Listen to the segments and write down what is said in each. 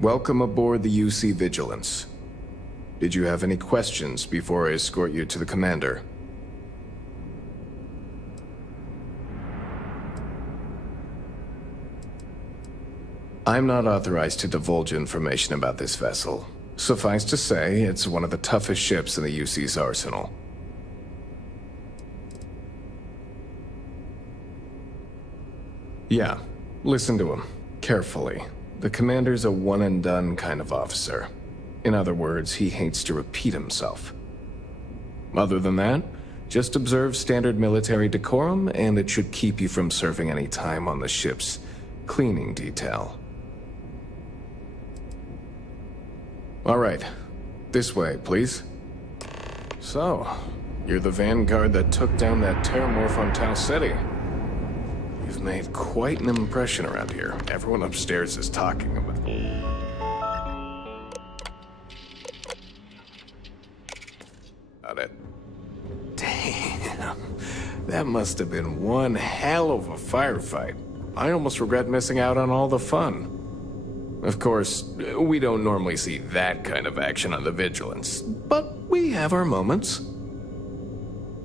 Welcome aboard the UC Vigilance. Did you have any questions before I escort you to the commander? I'm not authorized to divulge information about this vessel. Suffice to say, it's one of the toughest ships in the UC's arsenal. Yeah, listen to him, carefully. The commander's a one-and-done kind of officer. In other words, he hates to repeat himself. Other than that, just observe standard military decorum, and it should keep you from serving any time on the ship's cleaning detail. All right, this way, please. So, you're the vanguard that took down that terramorph on Tau City. You've made quite an impression around here. Everyone upstairs is talking about it. Damn, that must have been one hell of a firefight. I almost regret missing out on all the fun. Of course, we don't normally see that kind of action on the Vigilance, but we have our moments.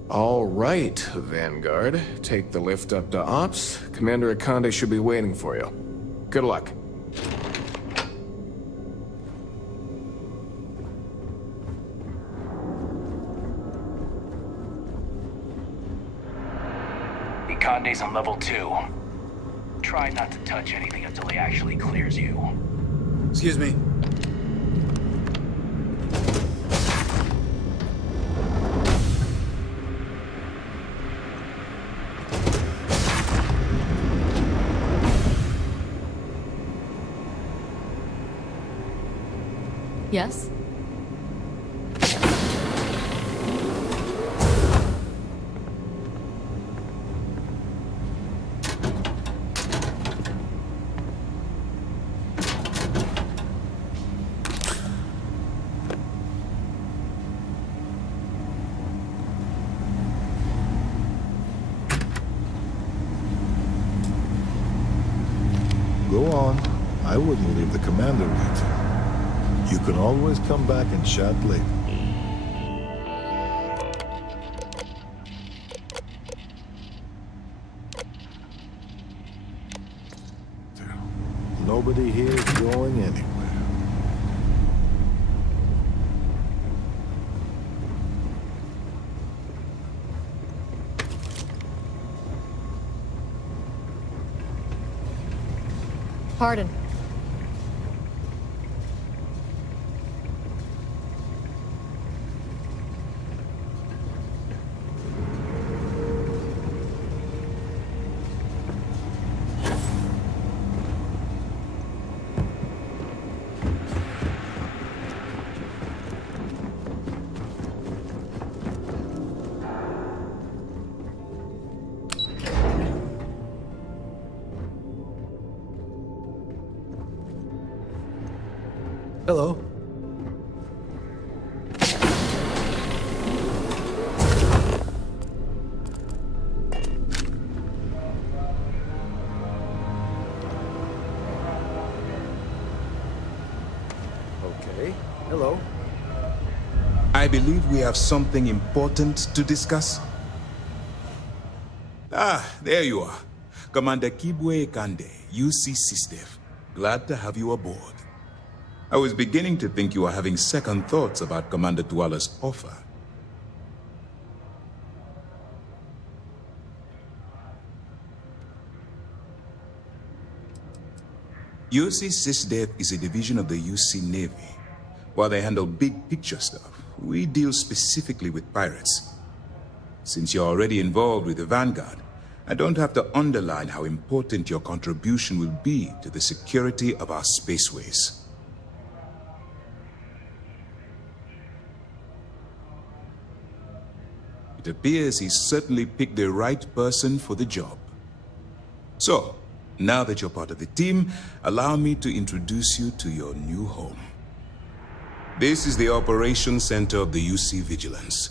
All right, Vanguard. Take the lift up to Ops. Commander Akande should be waiting for you. Good luck. Akande's on level 2. Try not to touch anything until he actually clears you. Excuse me. Yes? Go on. I wouldn't leave the commander waiting. You can always come back and chat later. Nobody here is going anywhere. Pardon. Hello. Okay. Hello. I believe we have something important to discuss. Ah, there you are. Commander Kibwe Kande, UC SysDef. Glad to have you aboard. I was beginning to think you were having second thoughts about Commander Tuala's offer. UC SysDef is a division of the UC Navy. While they handle big picture stuff, we deal specifically with pirates. Since you're already involved with the Vanguard, I don't have to underline how important your contribution will be to the security of our spaceways. It appears he's certainly picked the right person for the job. So, now that you're part of the team, allow me to introduce you to your new home. This is the Operations Center of the UC Vigilance,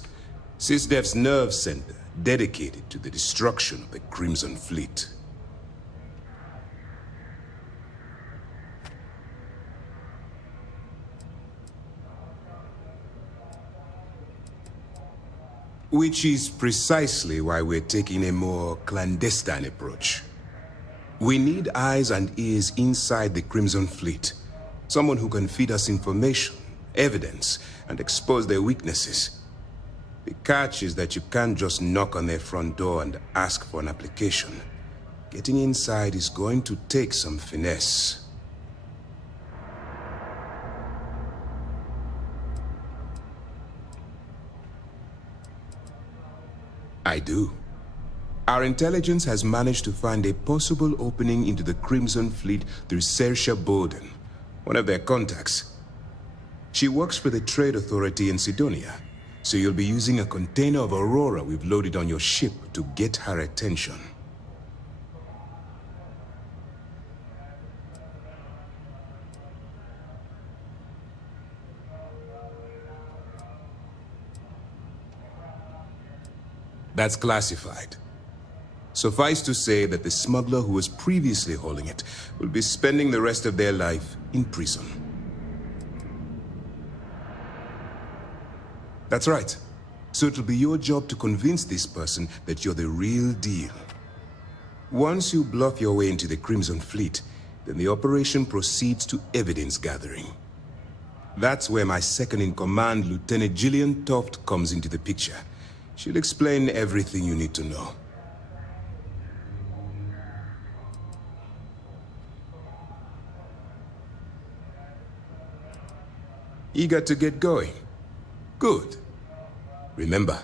SysDef's nerve center dedicated to the destruction of the Crimson Fleet. Which is precisely why we're taking a more clandestine approach. We need eyes and ears inside the Crimson Fleet. Someone who can feed us information, evidence, and expose their weaknesses. The catch is that you can't just knock on their front door and ask for an application. Getting inside is going to take some finesse. I do. Our intelligence has managed to find a possible opening into the Crimson Fleet through Saoirse Bowden, one of their contacts. She works for the Trade Authority in Sidonia, so you'll be using a container of Aurora we've loaded on your ship to get her attention. That's classified. Suffice to say that the smuggler who was previously holding it will be spending the rest of their life in prison. That's right. So it'll be your job to convince this person that you're the real deal. Once you bluff your way into the Crimson Fleet, then the operation proceeds to evidence gathering. That's where my second-in-command, Lieutenant Gillian Toft, comes into the picture. She'll explain everything you need to know. Eager to get going? Good. Remember,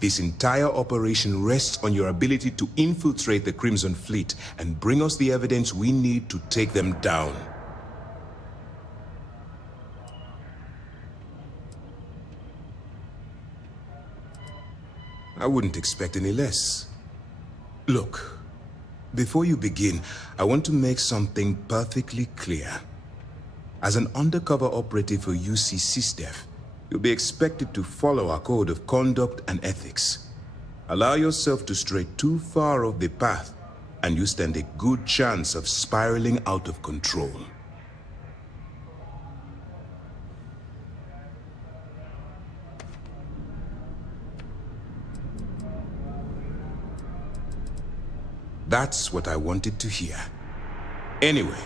this entire operation rests on your ability to infiltrate the Crimson Fleet and bring us the evidence we need to take them down. I wouldn't expect any less. Look, before you begin, I want to make something perfectly clear. As an undercover operative for UC SysDef, you'll be expected to follow our code of conduct and ethics. Allow yourself to stray too far off the path, and you stand a good chance of spiraling out of control. That's what I wanted to hear. Anyway,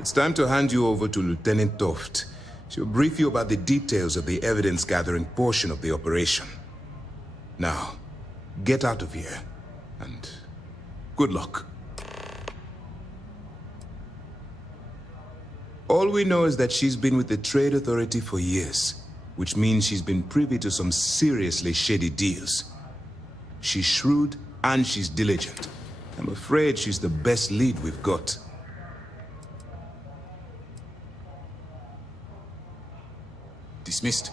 it's time to hand you over to Lieutenant Toft. She'll brief you about the details of the evidence-gathering portion of the operation. Now, get out of here, and good luck. All we know is that she's been with the Trade Authority for years, which means she's been privy to some seriously shady deals. She's shrewd and she's diligent. I'm afraid she's the best lead we've got. Dismissed.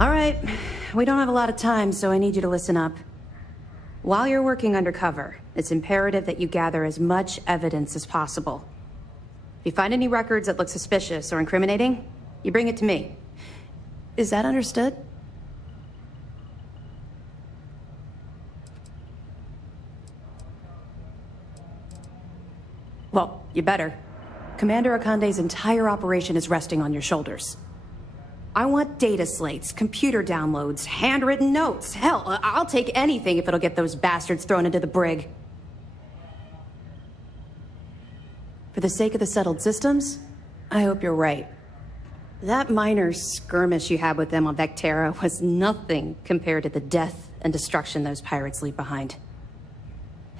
All right. We don't have a lot of time, so I need you to listen up. While you're working undercover, it's imperative that you gather as much evidence as possible. If you find any records that look suspicious or incriminating, you bring it to me. Is that understood? You better. Commander Akande's entire operation is resting on your shoulders. I want data slates, computer downloads, handwritten notes. Hell, I'll take anything if it'll get those bastards thrown into the brig. For the sake of the settled systems, I hope you're right. That minor skirmish you had with them on Vectera was nothing compared to the death and destruction those pirates leave behind.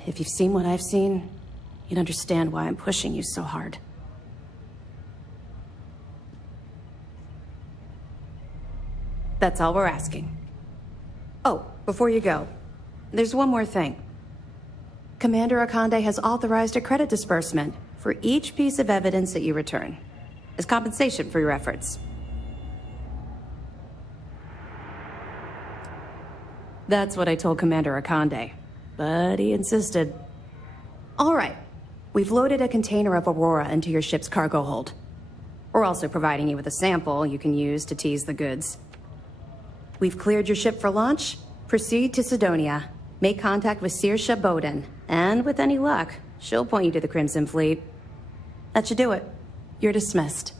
If you've seen what I've seen, you'd understand why I'm pushing you so hard. That's all we're asking. Oh, before you go, there's one more thing. Commander Akande has authorized a credit disbursement for each piece of evidence that you return, as compensation for your efforts. That's what I told Commander Akande, but he insisted. All right, we've loaded a container of Aurora into your ship's cargo hold. We're also providing you with a sample you can use to tease the goods. We've cleared your ship for launch. Proceed to Sidonia. Make contact with Saoirse Bowden, and with any luck, she'll point you to the Crimson Fleet. That should do it. You're dismissed.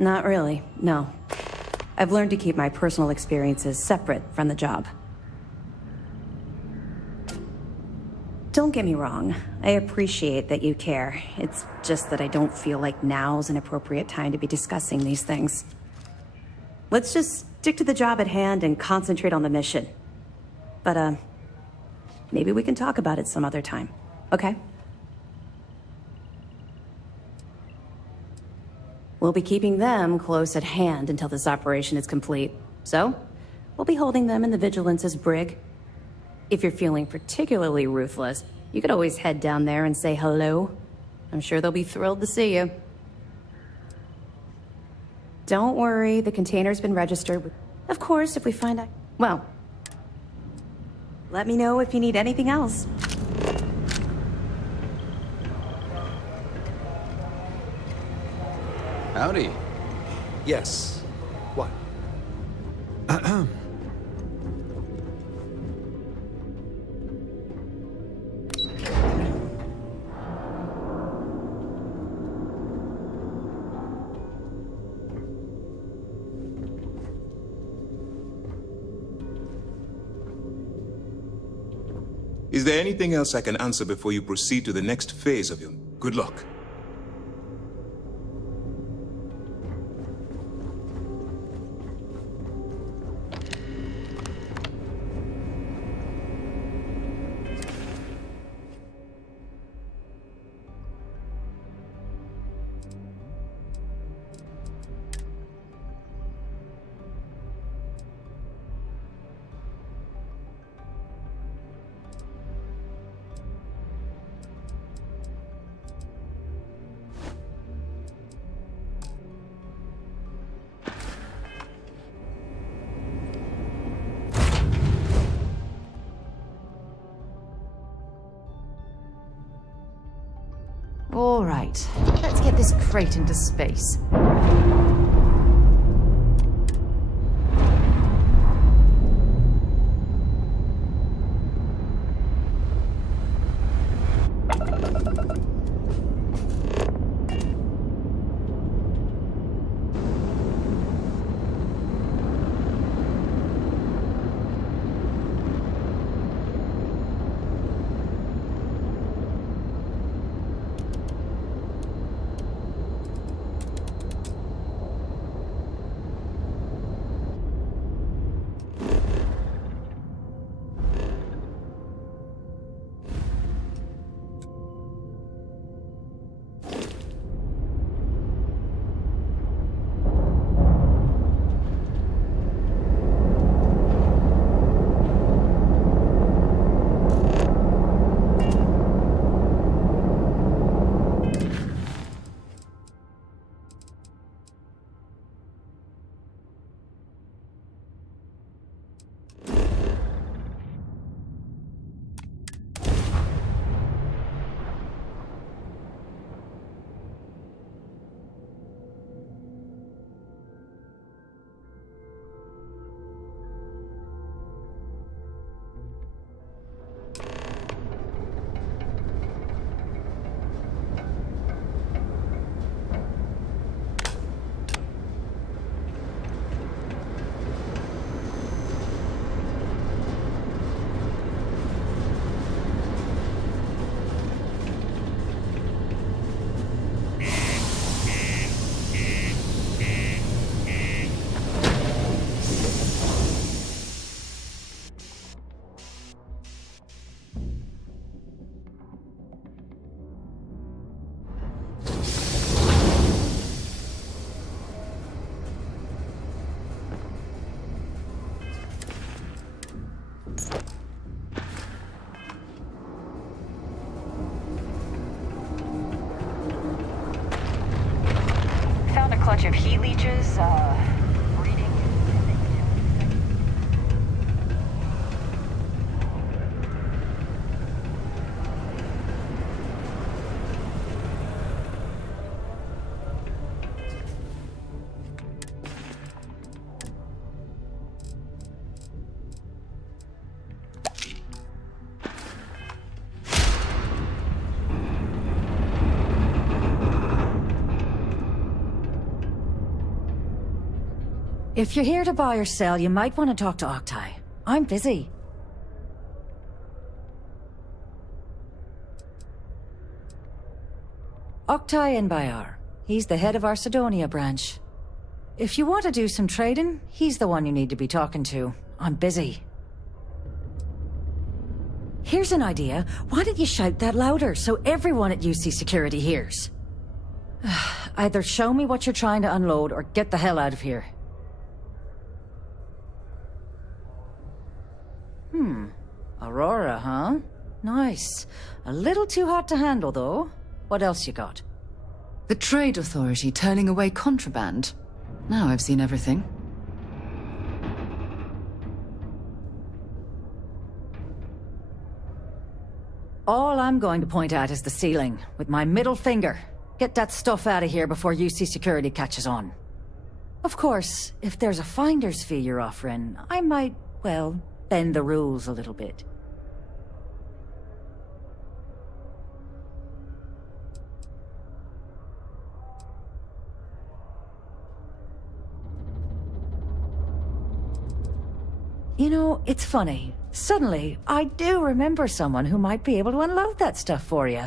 Not really, no. I've learned to keep my personal experiences separate from the job. Don't get me wrong, I appreciate that you care. It's just that I don't feel like now's an appropriate time to be discussing these things. Let's just stick to the job at hand and concentrate on the mission. But, maybe we can talk about it some other time, okay? We'll be keeping them close at hand until this operation is complete. So, we'll be holding them in the Vigilance's brig. If you're feeling particularly ruthless, you could always head down there and say hello. I'm sure they'll be thrilled to see you. Don't worry, the container's been registered. Of course, if we find out... Well, let me know if you need anything else. Howdy. Yes. What? Is there anything else I can answer before you proceed to the next phase of your... Good luck. All right, let's get this crate into space. bunch of heat leeches, breeding. If you're here to buy or sell, you might want to talk to Octai. I'm busy. Octai Bayar. He's the head of our Sidonia branch. If you want to do some trading, he's the one you need to be talking to. I'm busy. Here's an idea. Why don't you shout that louder so everyone at UC Security hears? Either show me what you're trying to unload or get the hell out of here. Aurora, huh? Nice. A little too hot to handle, though. What else you got? The Trade Authority turning away contraband. Now I've seen everything. All I'm going to point at is the ceiling, with my middle finger. Get that stuff out of here before UC Security catches on. Of course, if there's a finder's fee you're offering, I might, well, bend the rules a little bit. You know, it's funny. Suddenly, I do remember someone who might be able to unload that stuff for you.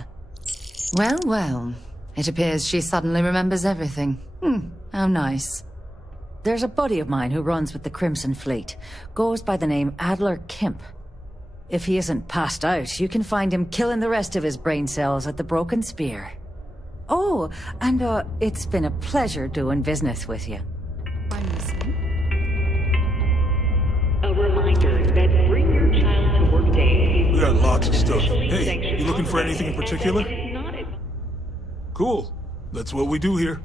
Well, well. It appears she suddenly remembers everything. How nice. There's a buddy of mine who runs with the Crimson Fleet. Goes by the name Adler Kemp. If he isn't passed out, you can find him killing the rest of his brain cells at the Broken Spear. Oh, and it's been a pleasure doing business with you. I'm listening. A reminder that Bring Your Child to Work Day. We got lots of stuff. Hey, you looking for anything in particular? Cool. That's what we do here.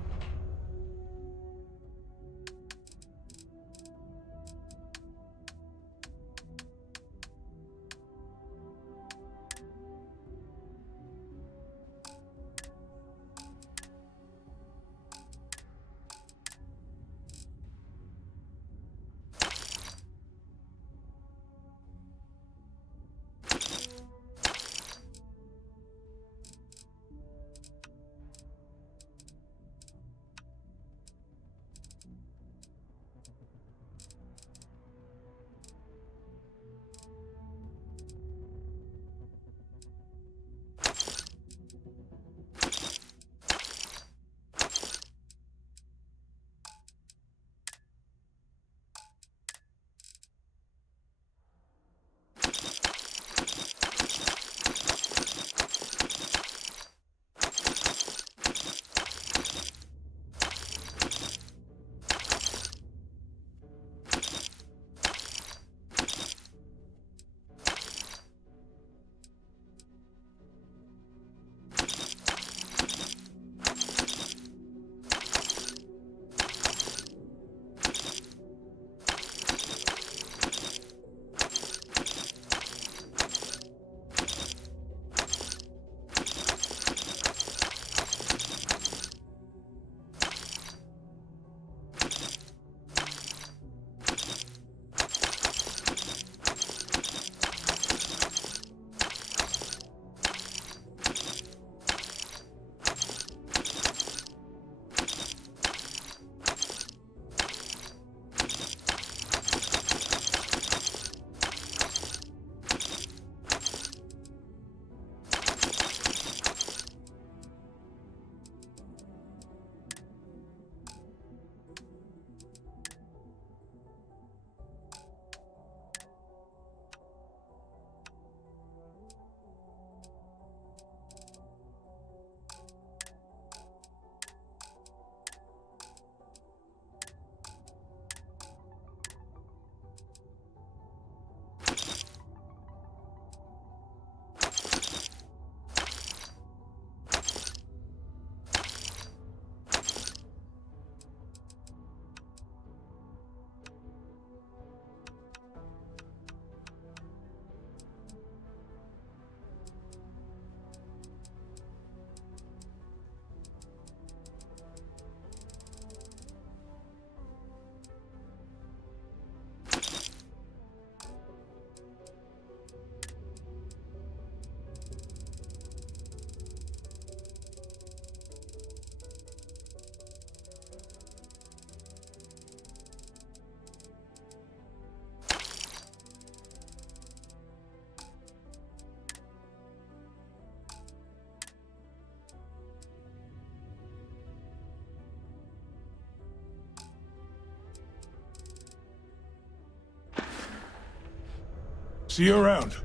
See you around.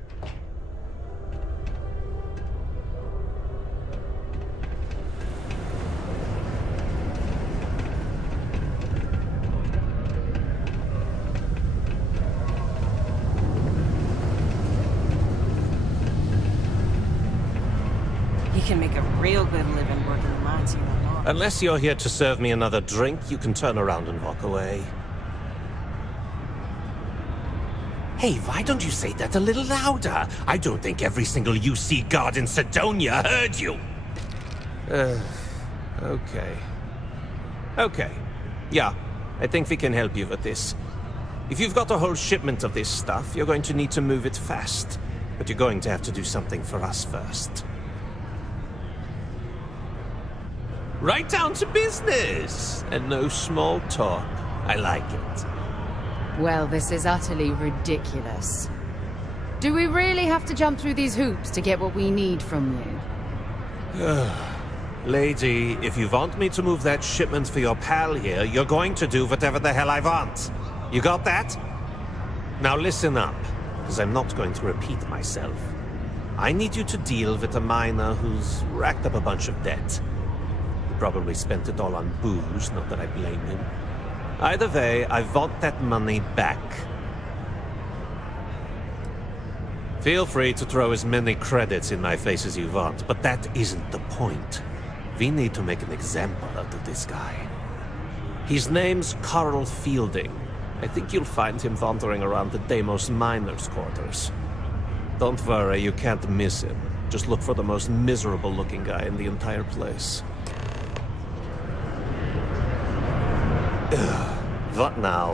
You can make a real good living working the mines here on Mars. Unless you're here to serve me another drink, you can turn around and walk away. Hey, why don't you say that a little louder? I don't think every single UC guard in Sidonia heard you. Okay. Okay. Yeah, I think we can help you with this. If you've got a whole shipment of this stuff, you're going to need to move it fast. But you're going to have to do something for us first. Right down to business! And no small talk. I like it. Well, this is utterly ridiculous. Do we really have to jump through these hoops to get what we need from you? Lady, if you want me to move that shipment for your pal here, you're going to do whatever the hell I want. You got that? Now listen up, because I'm not going to repeat myself. I need you to deal with a miner who's racked up a bunch of debt. He probably spent it all on booze, not that I blame him. Either way, I want that money back. Feel free to throw as many credits in my face as you want, but that isn't the point. We need to make an example out of this guy. His name's Carl Fielding. I think you'll find him wandering around the Deimos miners' quarters. Don't worry, you can't miss him. Just look for the most miserable-looking guy in the entire place. What now?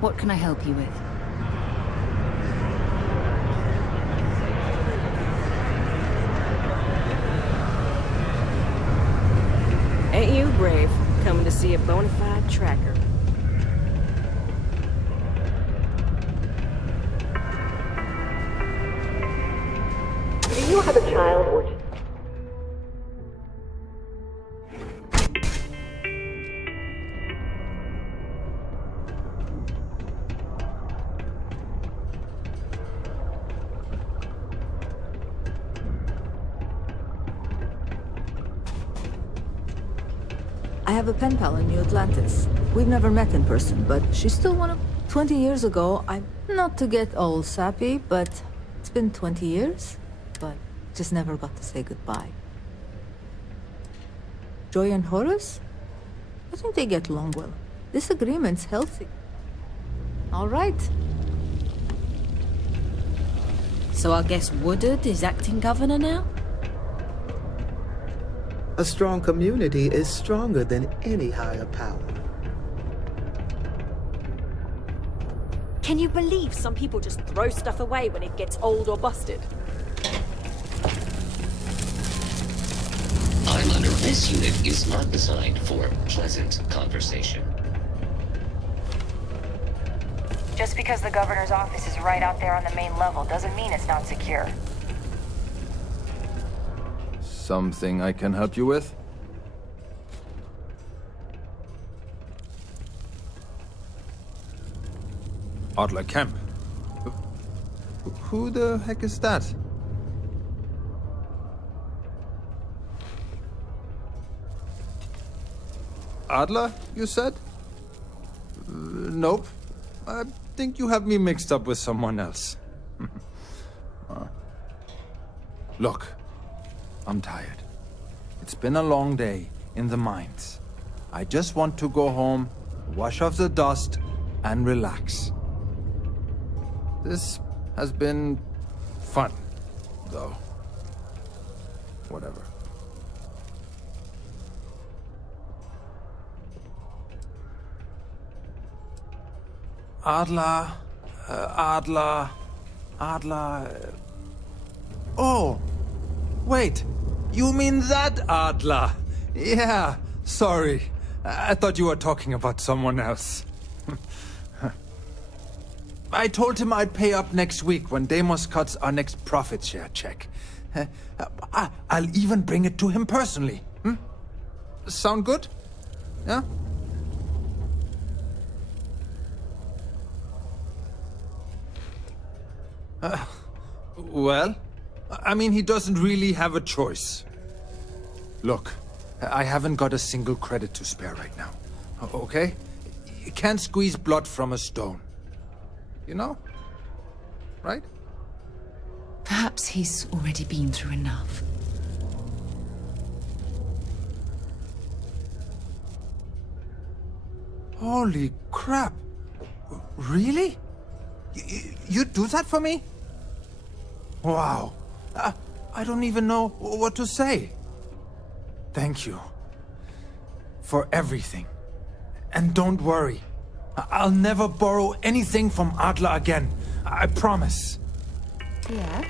What can I help you with? Ain't you brave, coming to see a bona fide tracker? Do you have a child or... I have a pen pal in New Atlantis. We've never met in person, but she's still one of... 20 years ago, I'm not to get all sappy, but it's been 20 years, but just never got to say goodbye. Joy and Horus? I think they get along well. This agreement's healthy. All right. So I guess Woodard is acting governor now? A strong community is stronger than any higher power. Can you believe some people just throw stuff away when it gets old or busted? I'm under this unit is not designed for pleasant conversation. Just because the governor's office is right out there on the main level doesn't mean it's not secure. Something I can help you with? Adler Kemp. Who the heck is that? Adler, you said? Nope. I think you have me mixed up with someone else. Look, I'm tired. It's been a long day in the mines. I just want to go home, wash off the dust, and relax. This has been fun, though. Whatever. Adler... Oh! Wait! You mean that Adler? Yeah, sorry. I thought you were talking about someone else. I told him I'd pay up next week when Deimos cuts our next profit share check. I'll even bring it to him personally. Sound good? Yeah? Well, I mean, he doesn't really have a choice. Look, I haven't got a single credit to spare right now. Okay? You can't squeeze blood from a stone. You know? Right? Perhaps he's already been through enough. Holy crap. Really? You'd do that for me? Wow. I don't even know what to say. Thank you. For everything. And don't worry. I'll never borrow anything from Adler again. I promise. Yeah?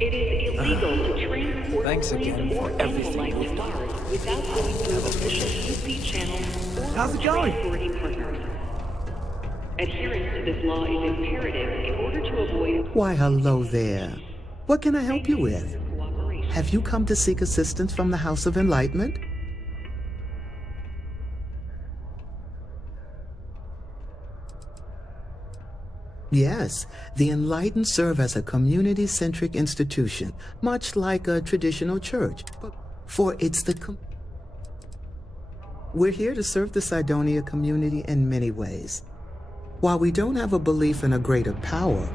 It is illegal to transport Thanks again for everything you've done. without going through official UP channels or How's it going? authority partners. Adherence to this law is imperative in order to avoid... Why, hello there. What can I help you with? Have you come to seek assistance from the House of Enlightenment? Yes, the Enlightened serve as a community-centric institution, much like a traditional church. For it's the We're here to serve the Cydonia community in many ways. While we don't have a belief in a greater power,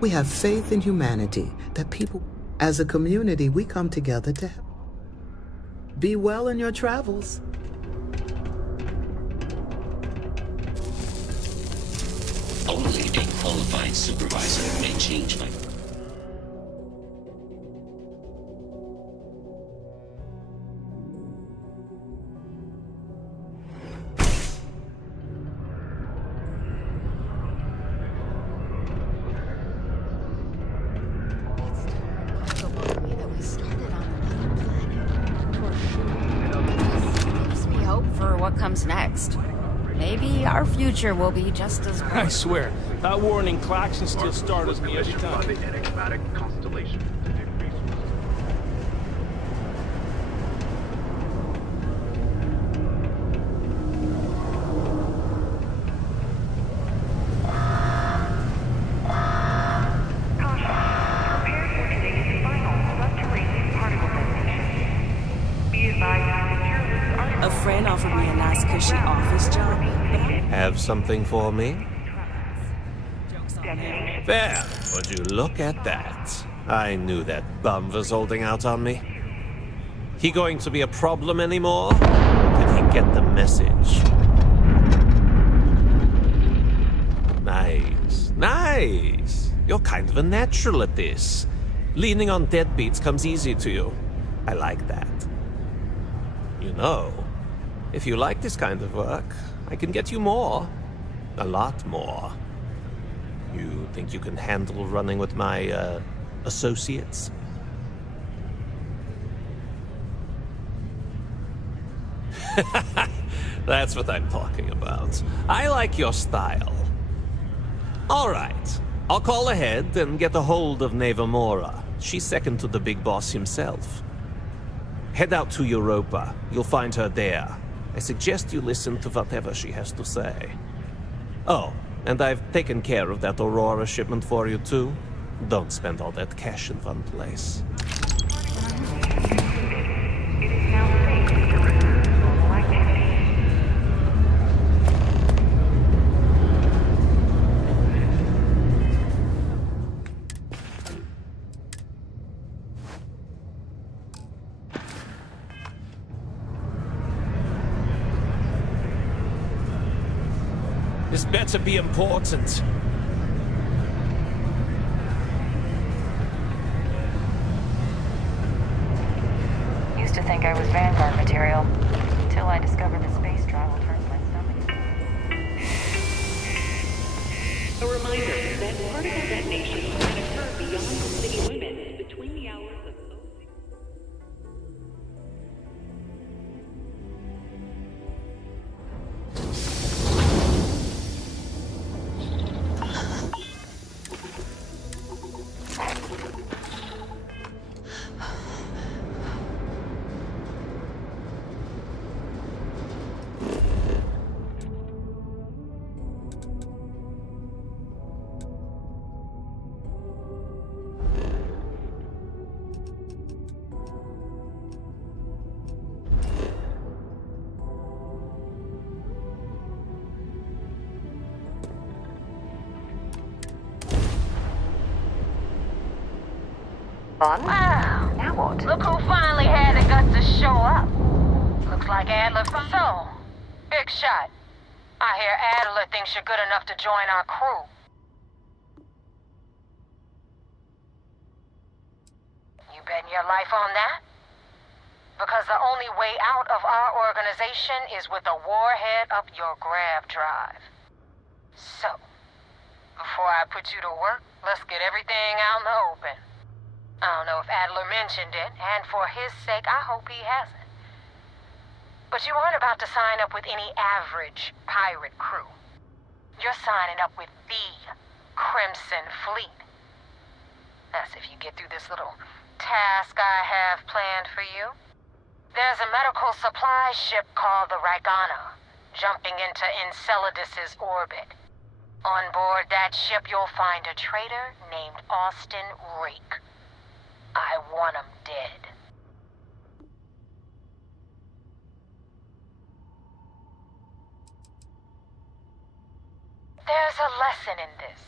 we have faith in humanity, that people, as a community, we come together to help. Be well in your travels. Only a qualified supervisor may change my... Gives me hope for what comes next. Maybe our future will be just as I swear, that warning klaxon still startles me every time. A friend offered me a nice cushy office job. Have something for me? There, would you look at that? I knew that bum was holding out on me. He going to be a problem anymore? Did he get the message? Nice, nice. You're kind of a natural at this. Leaning on deadbeats comes easy to you. I like that. You know, if you like this kind of work, I can get you more. A lot more. You think you can handle running with my, associates? That's what I'm talking about. I like your style. All right. I'll call ahead and get a hold of Neva Mora. She's second to the big boss himself. Head out to Europa. You'll find her there. I suggest you listen to whatever she has to say. Oh, and I've taken care of that Aurora shipment for you too. Don't spend all that cash in one place. This better be important. Used to think I was Vanguard material, until I discovered that space travel turns my stomach. A reminder that particle detonations can occur beyond city limits between the hours of... Fun? Wow. Now what? Look who finally had the guts to show up. Looks like Adler. So, big shot. I hear Adler thinks you're good enough to join our crew. You betting your life on that? Because the only way out of our organization is with a warhead up your grab drive. So, before I put you to work, let's get everything out in the open. I don't know if Adler mentioned it, and for his sake, I hope he hasn't. But you aren't about to sign up with any average pirate crew. You're signing up with the Crimson Fleet. That's if you get through this little task I have planned for you. There's a medical supply ship called the Ragana, jumping into Enceladus's orbit. On board that ship, you'll find a traitor named Austin Rake. I want him dead. There's a lesson in this.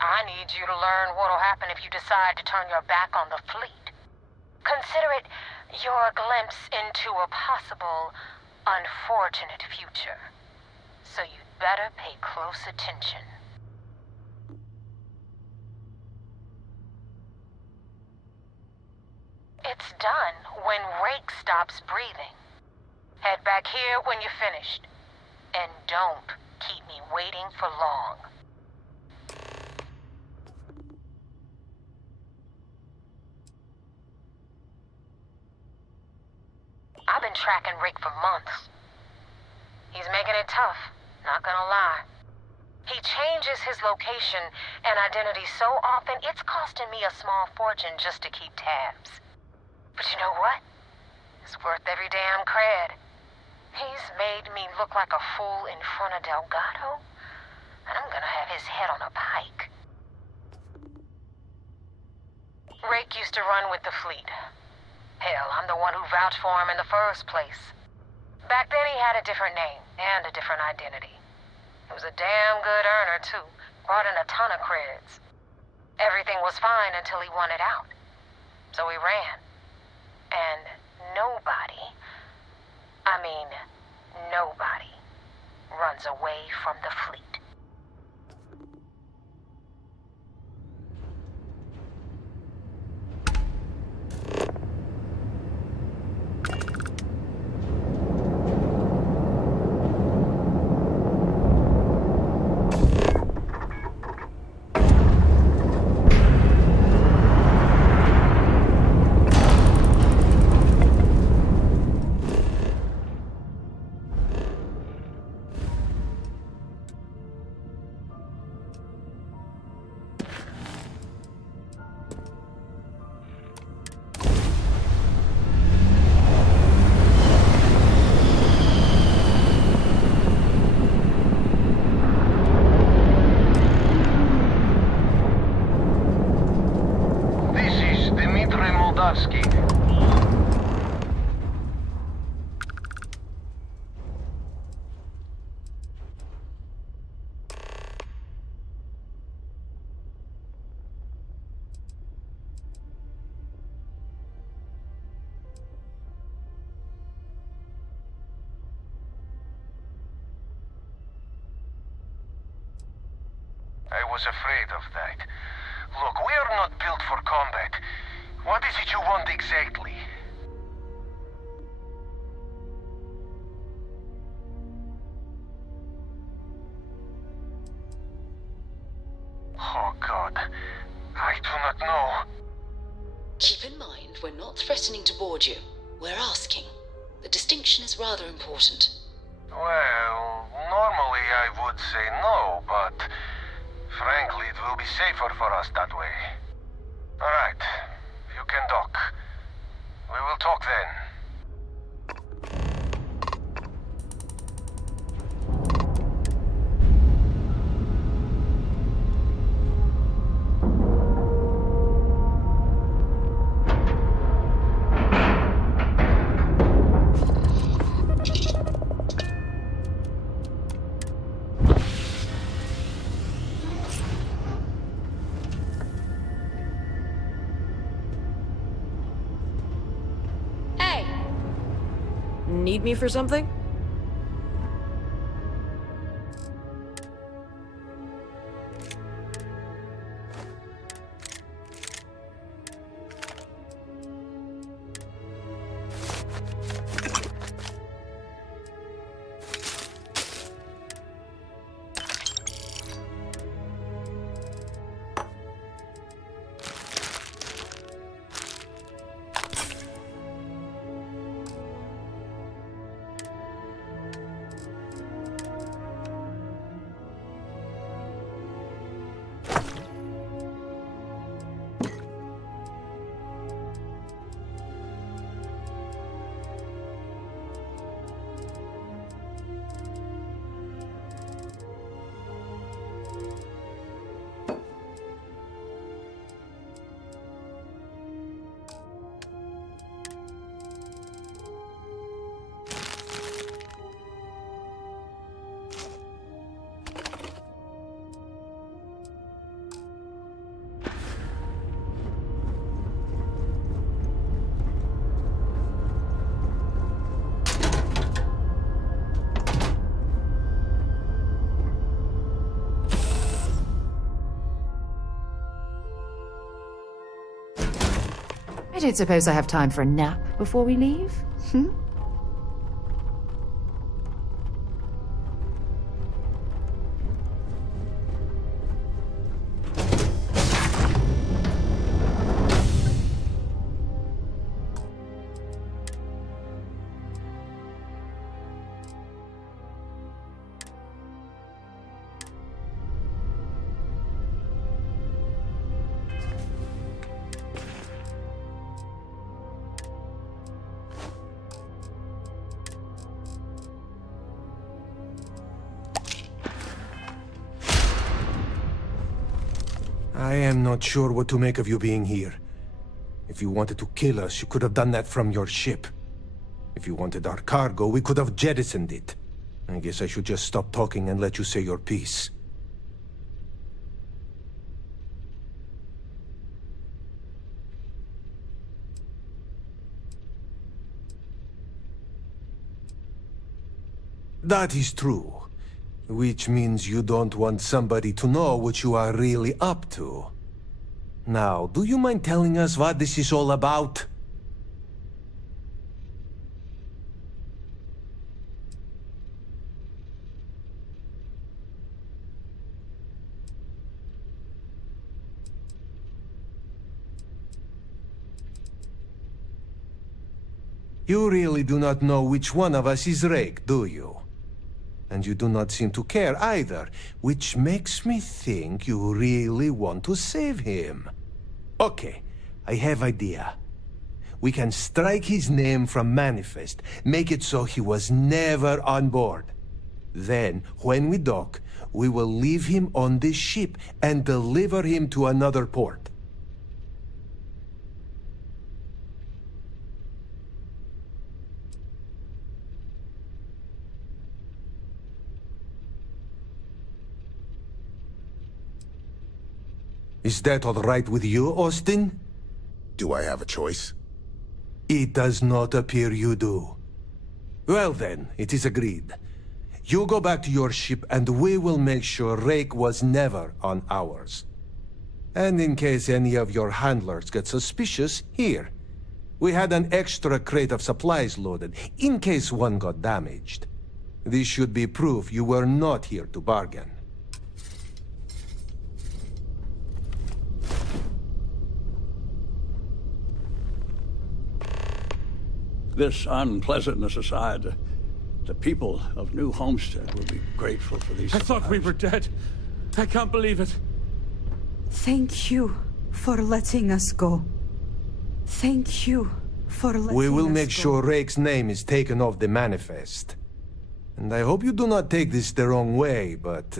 I need you to learn what'll happen if you decide to turn your back on the fleet. Consider it your glimpse into a possible, unfortunate future. So you'd better pay close attention. It's done when Rake stops breathing. Head back here when you're finished. And don't keep me waiting for long. I've been tracking Rick for months. He's making it tough, not gonna lie. He changes his location and identity so often, it's costing me a small fortune just to keep tabs. But you know what? It's worth every damn cred. He's made me look like a fool in front of Delgado, and I'm gonna have his head on a pike. Rake used to run with the fleet. Hell, I'm the one who vouched for him in the first place. Back then he had a different name and a different identity. He was a damn good earner, too. Brought in a ton of creds. Everything was fine until he wanted out. So he ran. And nobody runs away from the fleet. I was afraid of that. Look, we are not built for combat. What is it you want exactly? Oh, God. I do not know. Keep in mind, we're not threatening to board you. We're asking. The distinction is rather important. Well, normally I would say no, but frankly, it will be safer for us that way. All right. You can dock. We will talk then. Need me for something? I don't suppose I have time for a nap before we leave? Hmm? I am not sure what to make of you being here. If you wanted to kill us, you could have done that from your ship. If you wanted our cargo, we could have jettisoned it. I guess I should just stop talking and let you say your piece. That is true. Which means you don't want somebody to know what you are really up to. Now, do you mind telling us what this is all about? You really do not know which one of us is Rake, do you? And you do not seem to care either, which makes me think you really want to save him. Okay, I have idea. We can strike his name from Manifest, make it so he was never on board. Then, when we dock, we will leave him on this ship and deliver him to another port. Is that all right with you, Austin? Do I have a choice? It does not appear you do. Well then, it is agreed. You go back to your ship and we will make sure Rake was never on ours. And in case any of your handlers get suspicious, here. We had an extra crate of supplies loaded, in case one got damaged. This should be proof you were not here to bargain. This unpleasantness aside, the people of New Homestead will be grateful for these I thought we were dead. I can't believe it. Thank you for letting us go. Thank you for letting us go. We will make sure Rake's name is taken off the manifest. And I hope you do not take this the wrong way, but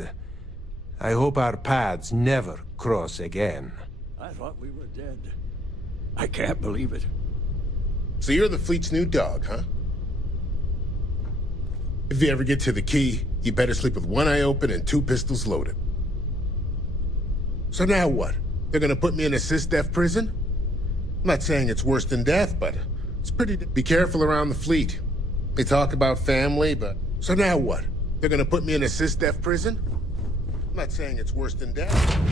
I hope our paths never cross again. I thought we were dead. I can't believe it. So you're the fleet's new dog, huh? If you ever get to the key, you better sleep with one eye open and two pistols loaded. So now what? They're gonna put me in a sys-def prison? I'm not saying it's worse than death, but it's pretty... Be careful around the fleet. They talk about family, but... So now what? They're gonna put me in a sys-def prison? I'm not saying it's worse than death.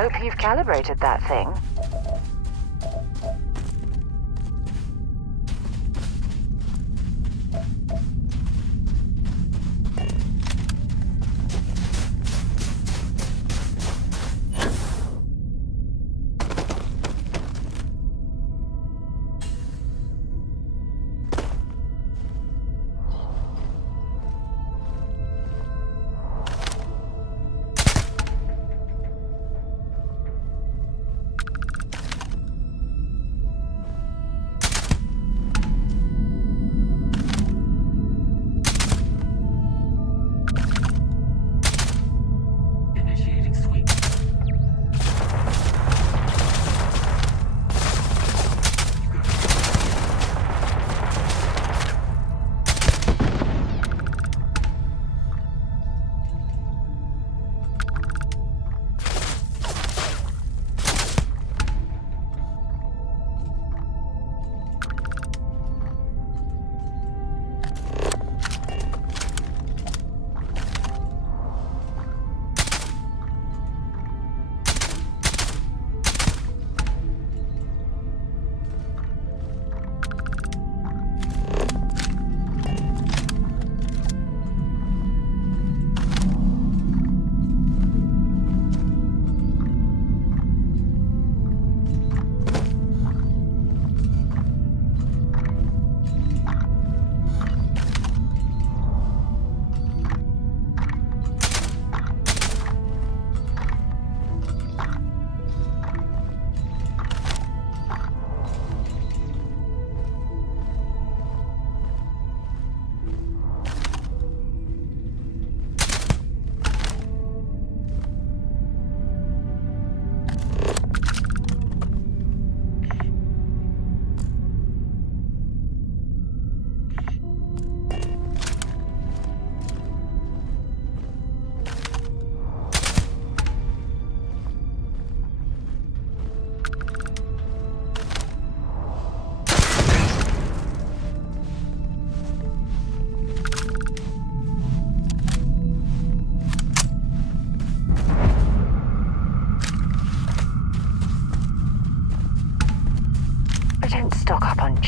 Hope you've calibrated that thing.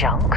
junk?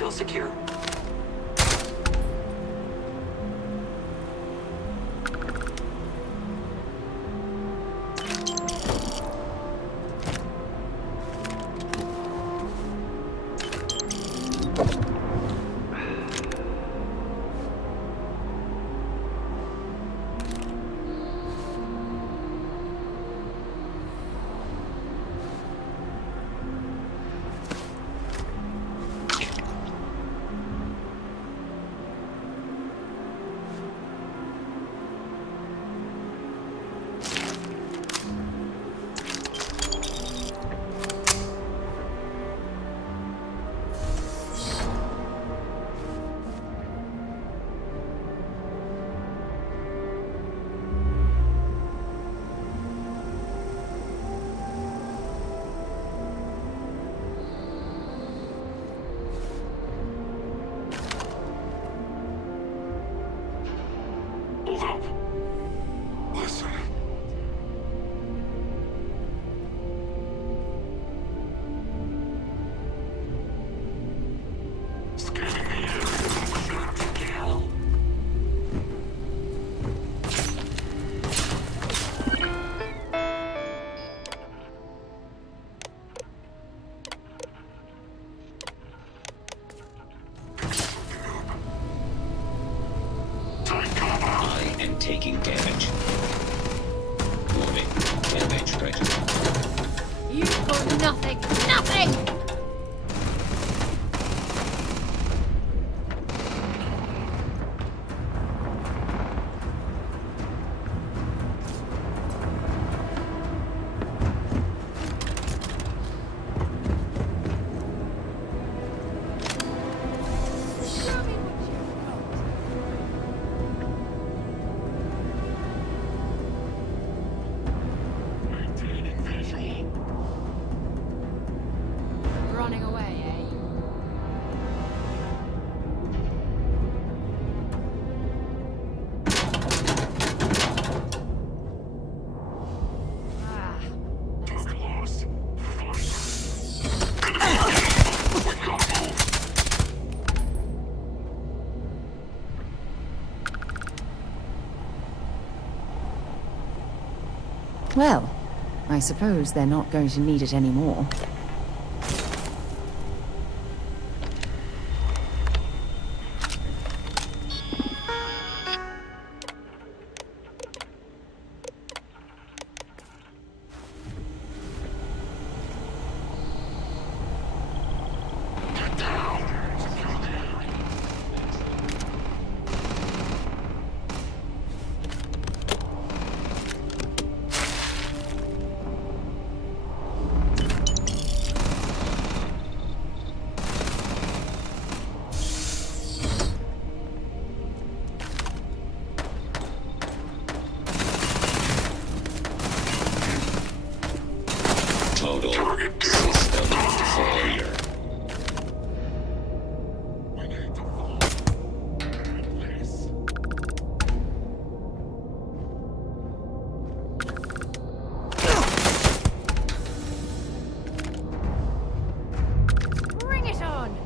Still secure. Taking damage. Warning, damage registered. You've got nothing! Nothing! Well, I suppose they're not going to need it anymore. Total system failure. Bring it on!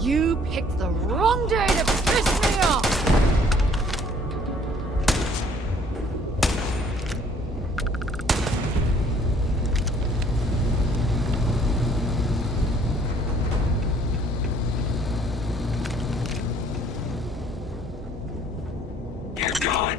You picked the wrong day to piss me off! You're gone.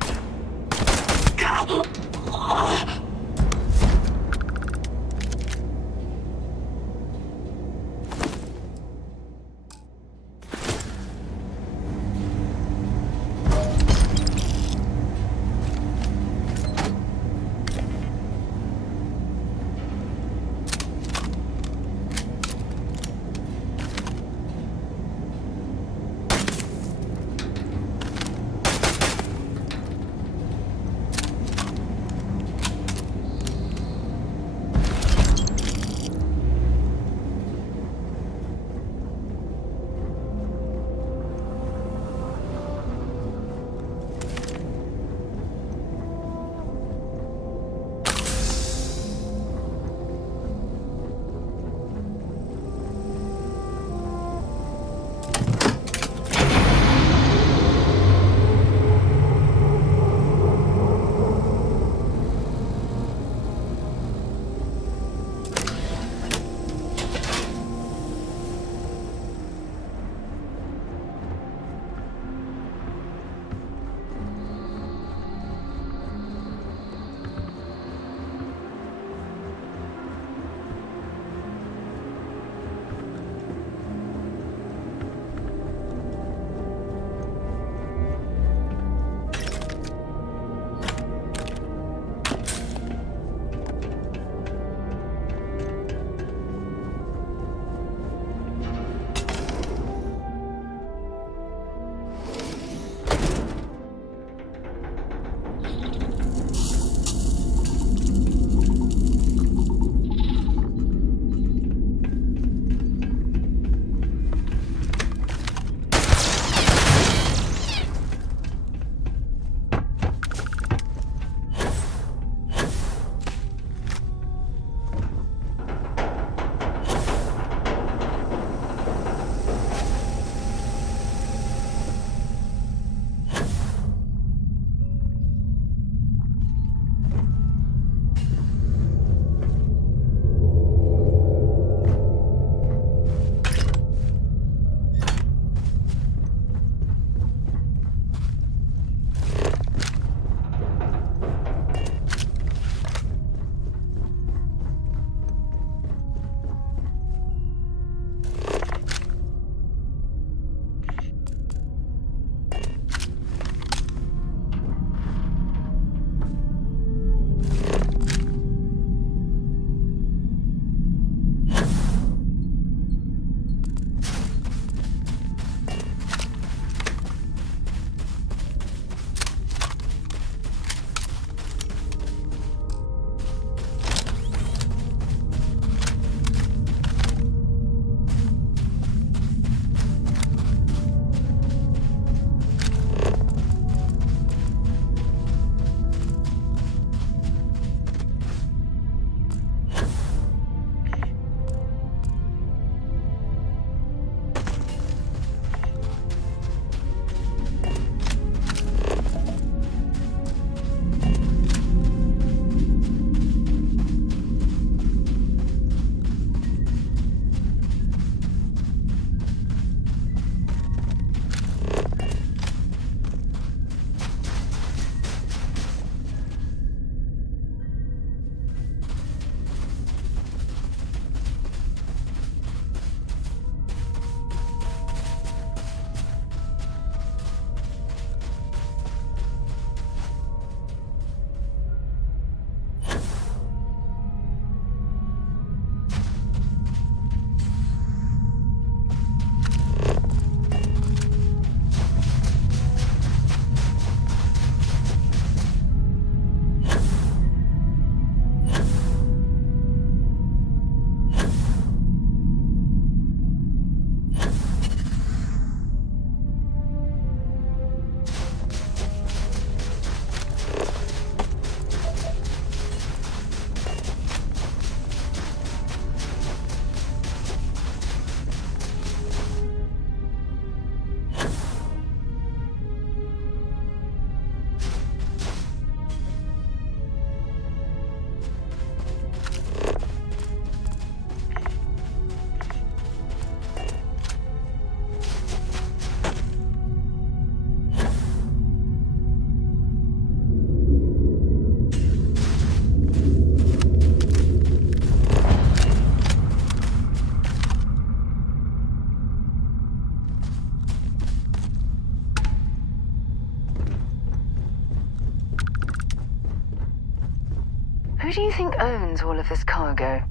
Who do you think owns all of this cargo?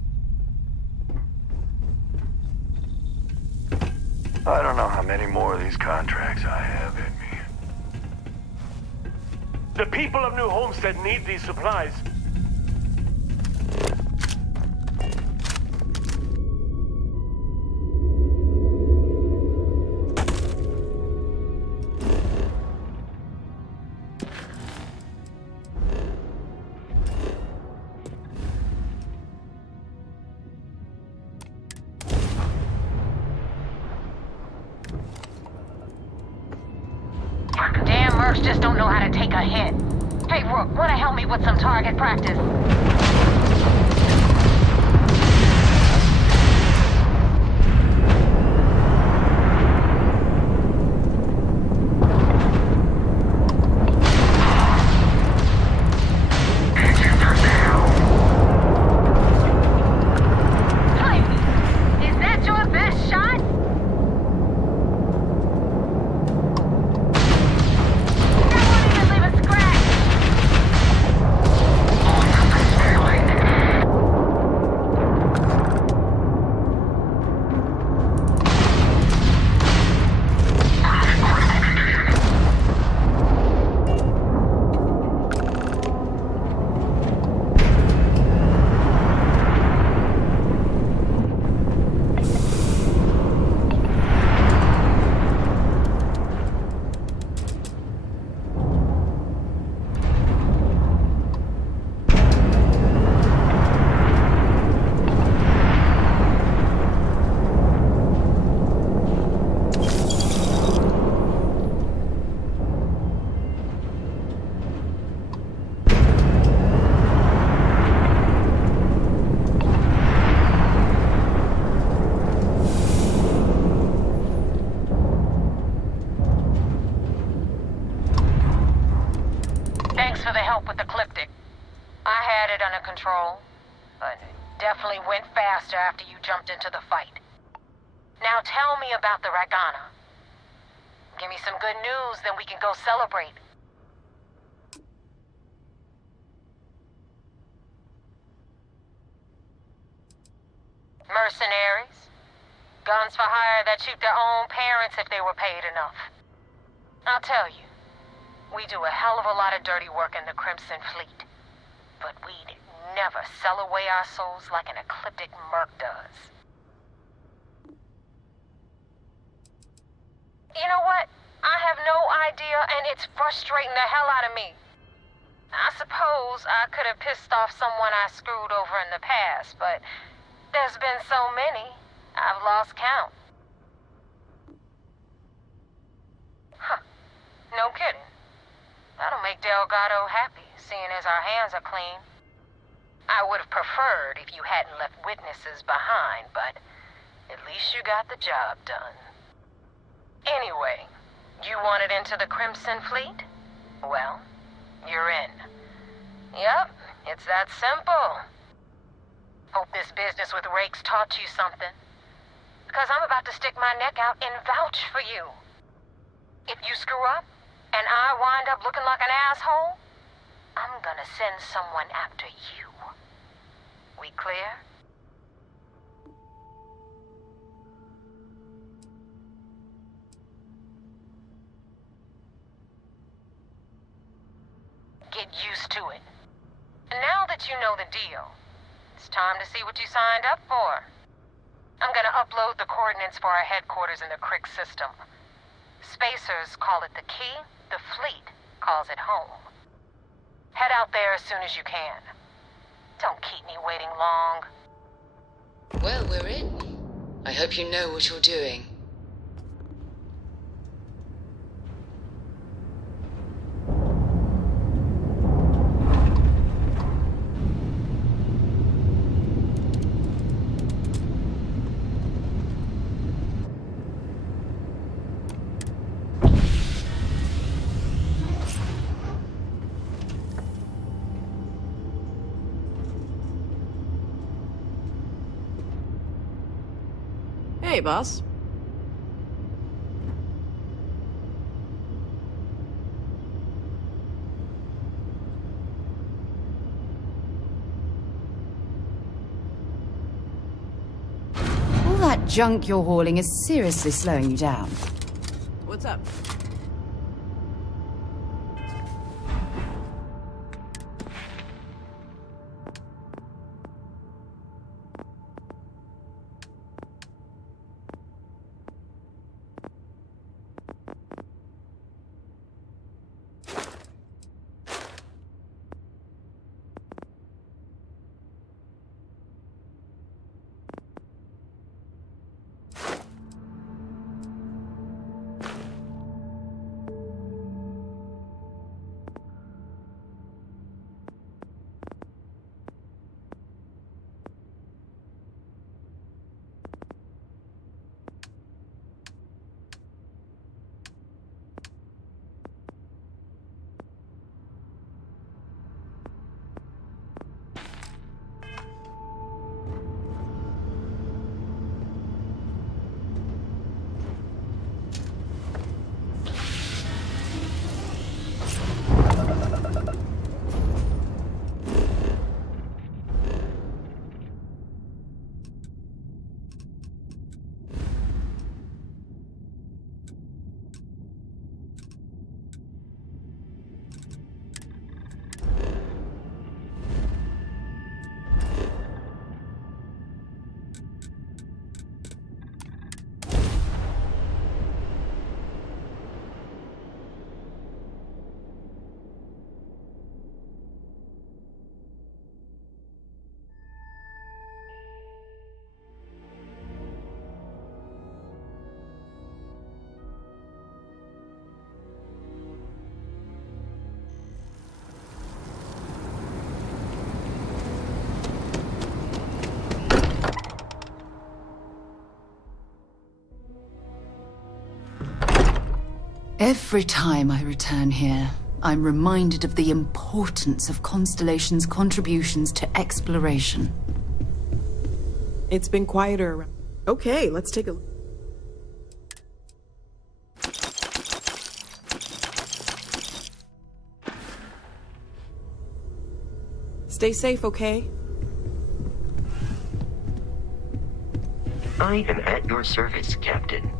I don't know how many more of these contracts I have in me. The people of New Homestead need these supplies. Damn mercs just don't know how to take a hit. Hey, Rook, wanna help me with some target practice? Is that your best shot? Thanks for the help with the Cliptic. I had it under control, but it definitely went faster after you jumped into the fight. Now tell me about the Ragana. Give me some good news, then we can go celebrate. Mercenaries. Guns for hire that shoot their own parents if they were paid enough. I'll tell you, we do a hell of a lot of dirty work in the Crimson Fleet. But we'd never sell away our souls like an ecliptic merc does. You know what? I have no idea, and it's frustrating the hell out of me. I suppose I could have pissed off someone I screwed over in the past, but there's been so many, I've lost count. Huh. No kidding. That'll make Delgado happy, seeing as our hands are clean. I would have preferred if you hadn't left witnesses behind, but at least you got the job done. Anyway, you wanted into the Crimson Fleet? Well, you're in. Yep, it's that simple. Hope this business with Rakes taught you something. Because I'm about to stick my neck out and vouch for you. If you screw up, and I wind up looking like an asshole, I'm gonna send someone after you. We clear? Get used to it. And now that you know the deal, it's time to see what you signed up for. I'm gonna upload the coordinates for our headquarters in the Crick system. Spacers call it the key, the fleet calls it home. Head out there as soon as you can. Don't keep me waiting long. Well, we're in. I hope you know what you're doing. Hey, boss. junk you're hauling is seriously slowing you down. What's up? Every time I return here, I'm reminded of the importance of Constellation's contributions to exploration. It's been quieter around. Okay, let's take a look. Stay safe, okay? I am at your service, Captain.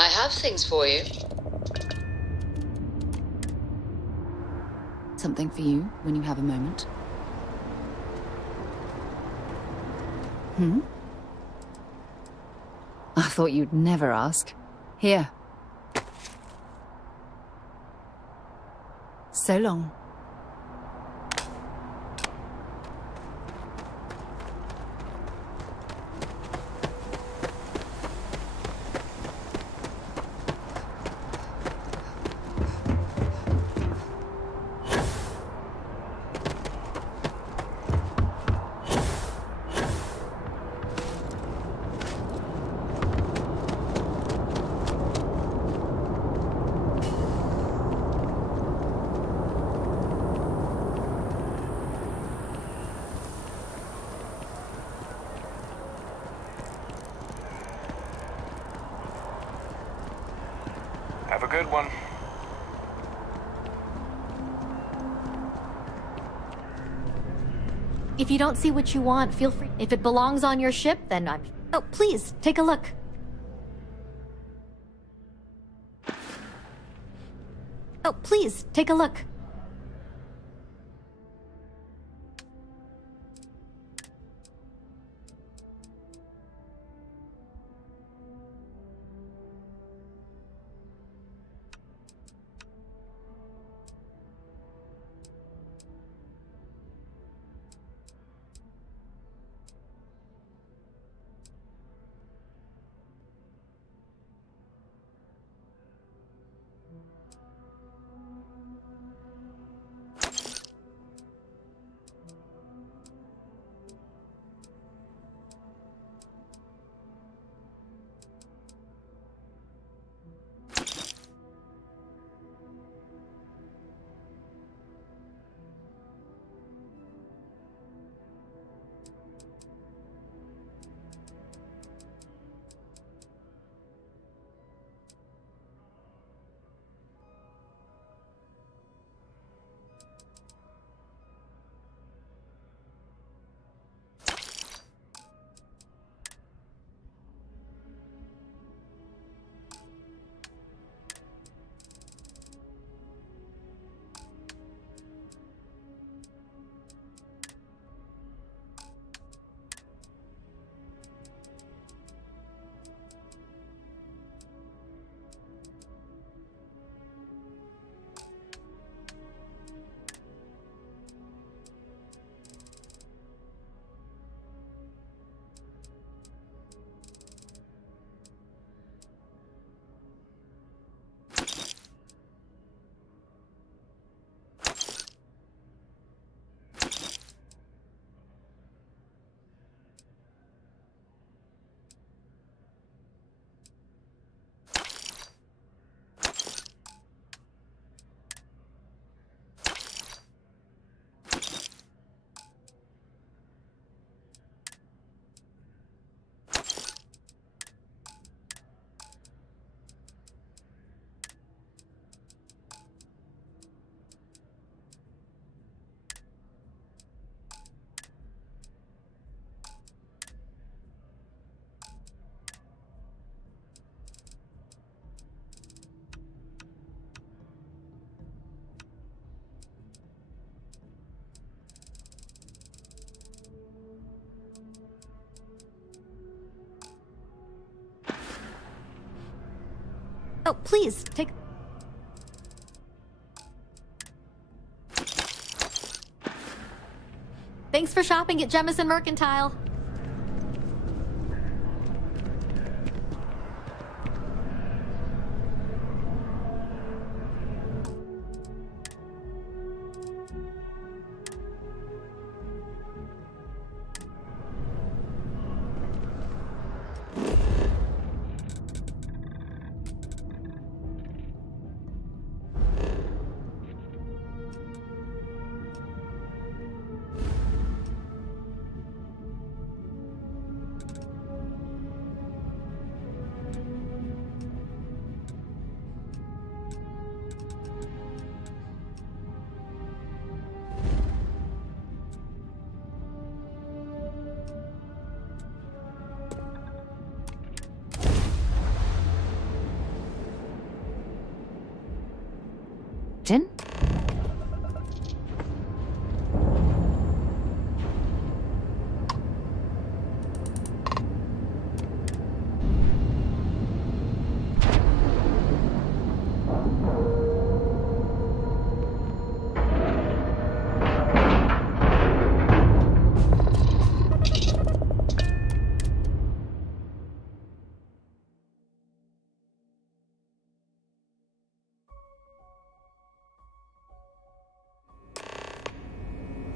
I have things for you. Something for you when you have a moment. I thought you'd never ask. Here. So long. Have a good one. If you don't see what you want, feel free. If it belongs on your ship, then I'm... Oh, please, take a look. Oh, please, take a look. Oh, please, take... Thanks for shopping at Jemison Mercantile. Captain?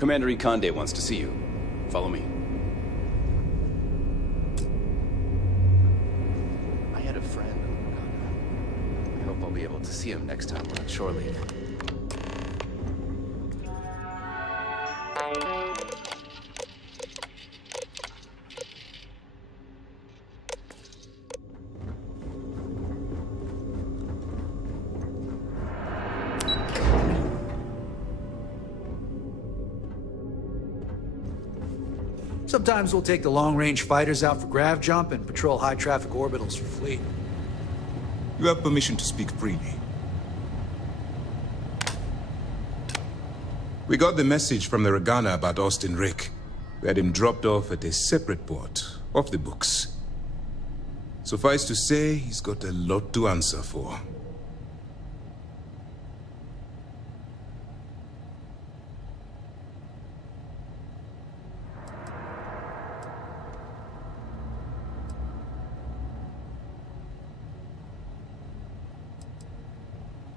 Commander Ikande wants to see you. Follow me. I had a friend. I hope I'll be able to see him next time we're on shore leave. Sometimes we'll take the long-range fighters out for grav jump and patrol high-traffic orbitals for fleet. You have permission to speak freely. We got the message from the Regana about Austin Rick. We had him dropped off at a separate port, off the books. Suffice to say, he's got a lot to answer for.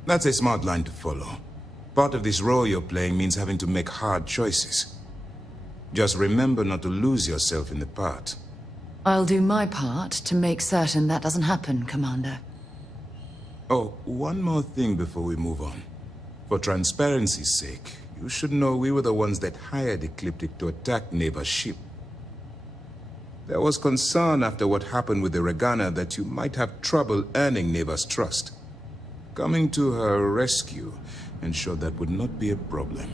That's a smart line to follow. Part of this role you're playing means having to make hard choices. Just remember not to lose yourself in the part. I'll do my part to make certain that doesn't happen, Commander. Oh, one more thing before we move on. For transparency's sake, you should know we were the ones that hired Ecliptic to attack Neva's ship. There was concern after what happened with the Regana that you might have trouble earning Neva's trust. Coming to her rescue ensured that would not be a problem.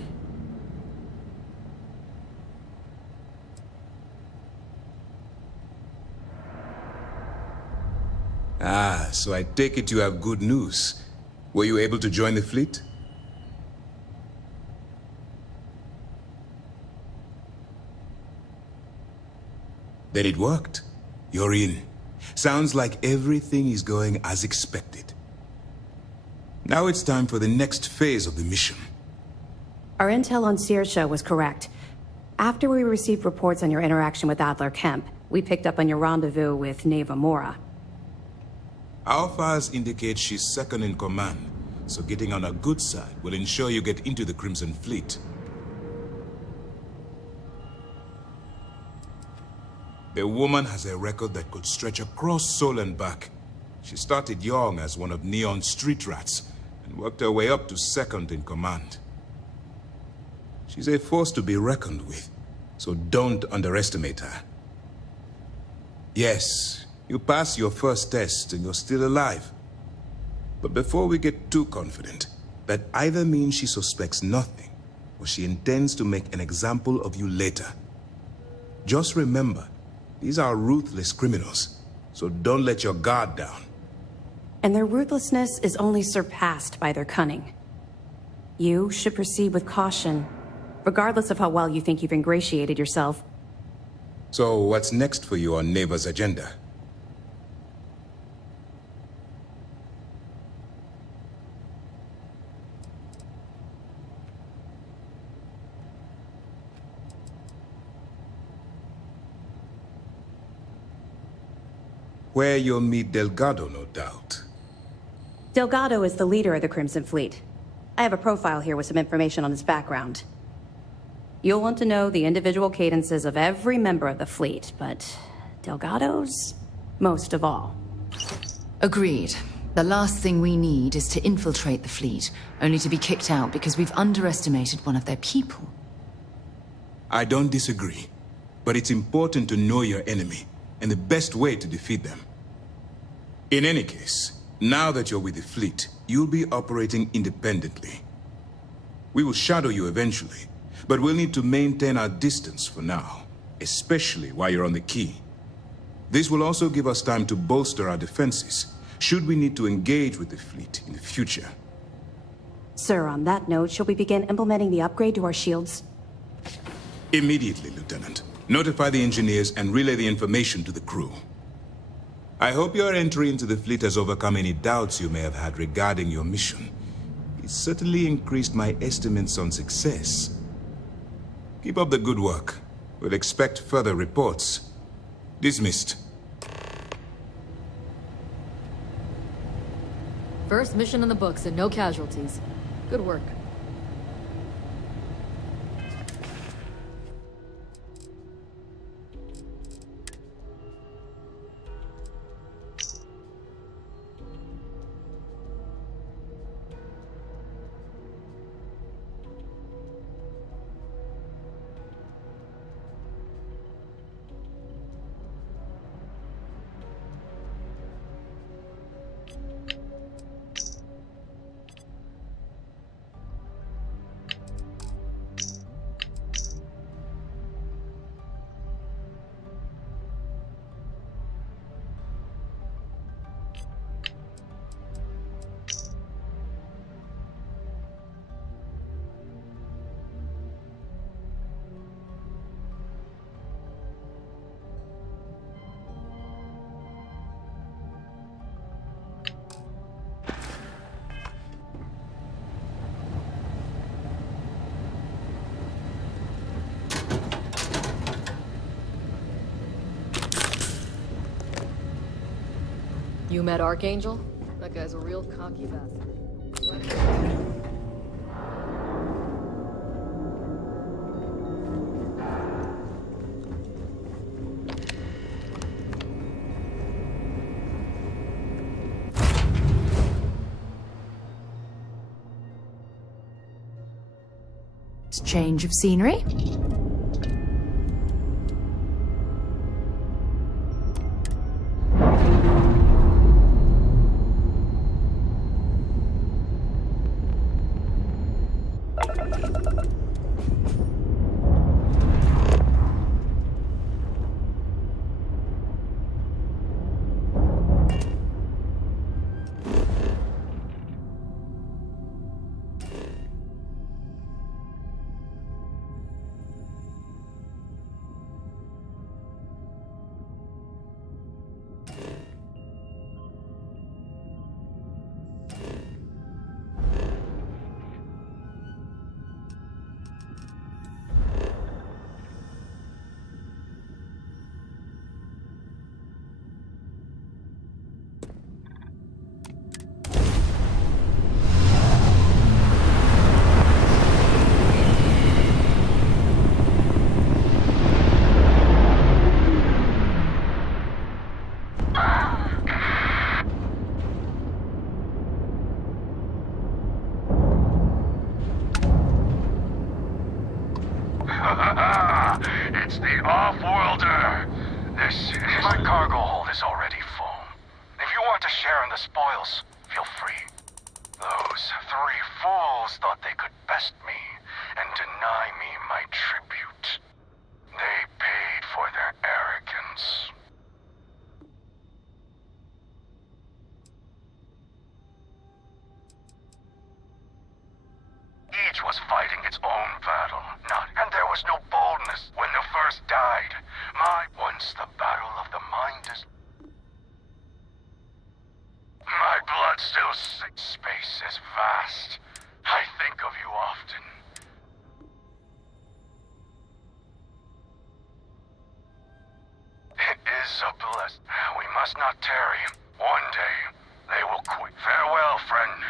Ah, so I take it you have good news. Were you able to join the fleet? Then it worked. You're in. Sounds like everything is going as expected. Now it's time for the next phase of the mission. Our intel on Saoirse was correct. After we received reports on your interaction with Adler Kemp, we picked up on your rendezvous with Neva Mora. Our files indicate she's second in command, so getting on her good side will ensure you get into the Crimson Fleet. The woman has a record that could stretch across Sol and back. She started young as one of Neon's street rats, and worked her way up to second in command. She's a force to be reckoned with, so don't underestimate her. Yes, you passed your first test and you're still alive. But before we get too confident, that either means she suspects nothing, or she intends to make an example of you later. Just remember, these are ruthless criminals, so don't let your guard down. And their ruthlessness is only surpassed by their cunning. You should proceed with caution, regardless of how well you think you've ingratiated yourself. So what's next for you on Neva's agenda? Where you'll meet Delgado, no doubt. Delgado is the leader of the Crimson Fleet. I have a profile here with some information on his background. You'll want to know the individual cadences of every member of the fleet, but Delgado's most of all. Agreed. The last thing we need is to infiltrate the fleet, only to be kicked out because we've underestimated one of their people. I don't disagree, but it's important to know your enemy and the best way to defeat them. In any case, now that you're with the fleet, you'll be operating independently. We will shadow you eventually, but we'll need to maintain our distance for now, especially while you're on the key. This will also give us time to bolster our defenses, should we need to engage with the fleet in the future. Sir, on that note, shall we begin implementing the upgrade to our shields? Immediately, Lieutenant. Notify the engineers and relay the information to the crew. I hope your entry into the fleet has overcome any doubts you may have had regarding your mission. It certainly increased my estimates on success. Keep up the good work. We'll expect further reports. Dismissed. First mission in the books and no casualties. Good work. You met Archangel? That guy's a real cocky bastard. It's a change of scenery. It's the Off-Worlder. My cargo hold is already full. If you want to share in the spoils, feel free. Those three fools thought they could best me and deny me my tribute. They paid for their arrogance. Each was fighting its own battle, and there was no boldness when the first died. Once the battle of the mind is... My blood still sinks. Space is vast. I think of you often. It is a blessing. We must not tarry. One day, they will quit. Farewell, friend.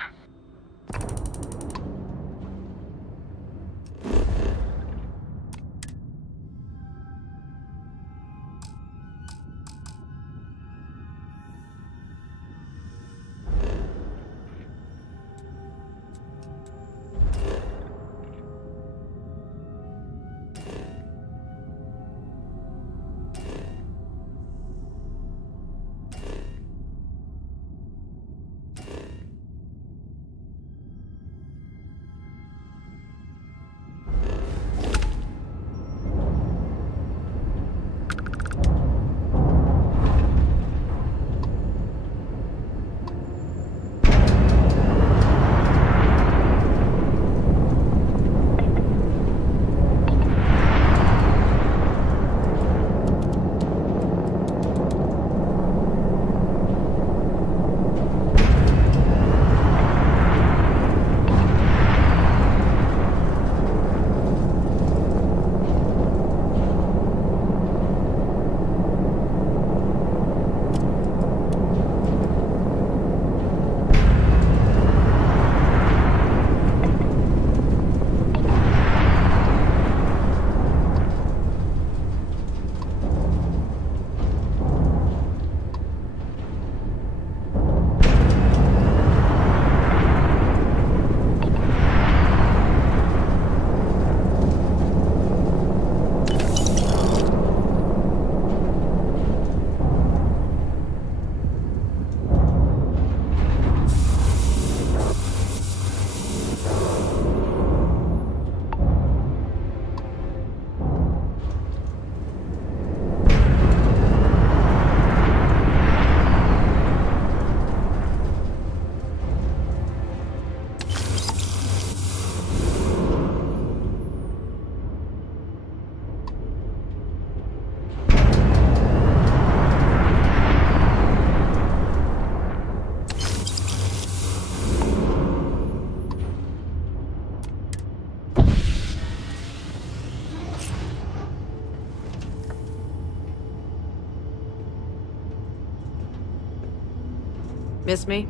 Miss me?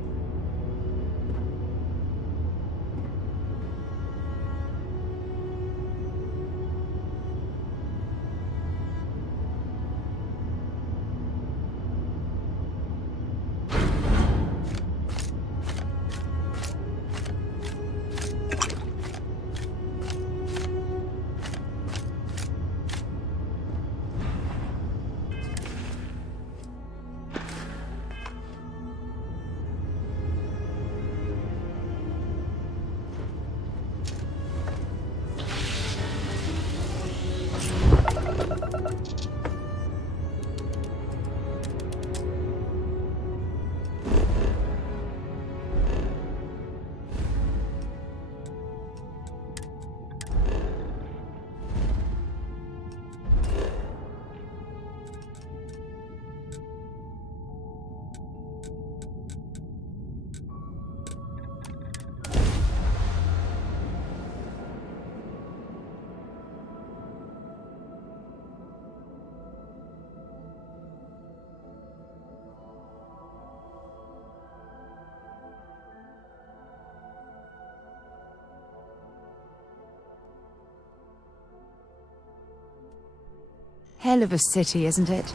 Hell of a city, isn't it?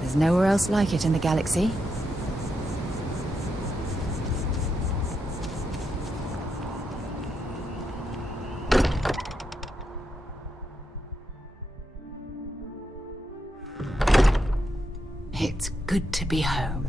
There's nowhere else like it in the galaxy. It's good to be home.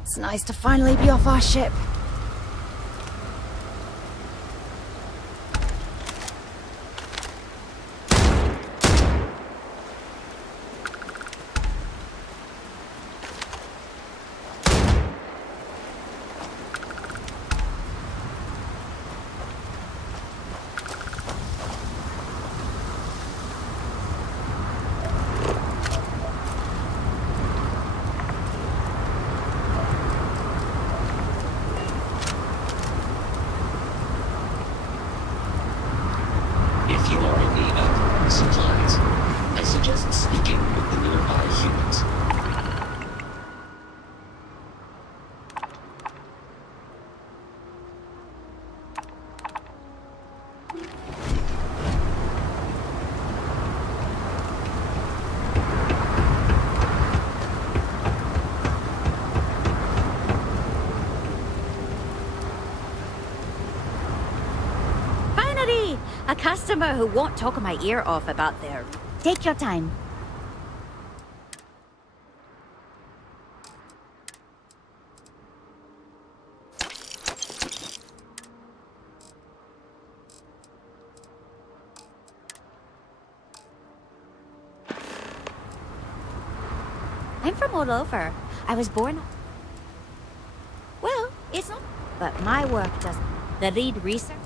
it's nice to finally be off our ship. If you are in need of supplies, I suggest speaking with the nearby humans. Finally! A customer who won't talk my ear off about their... Take your time. I'm from all over. I was born... Well, it's not... But my work doesn't... The lead research...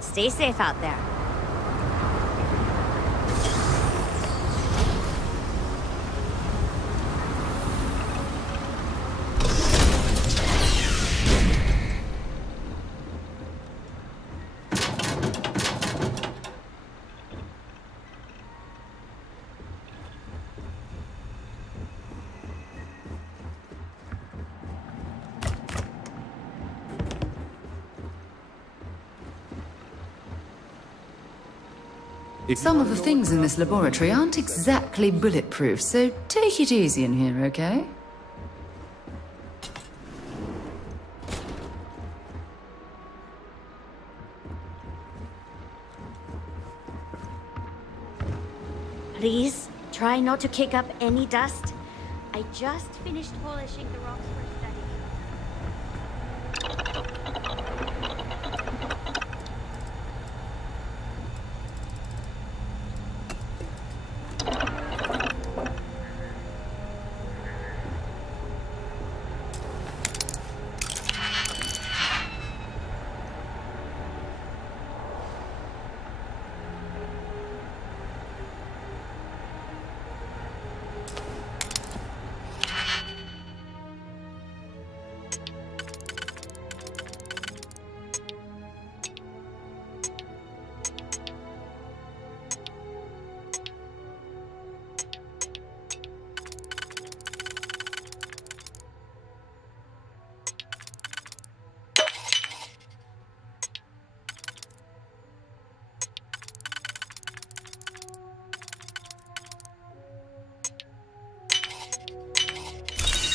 Stay safe out there. Some of the things in this laboratory aren't exactly bulletproof, so take it easy in here, okay? Please, try not to kick up any dust. I just finished polishing the rocks for study.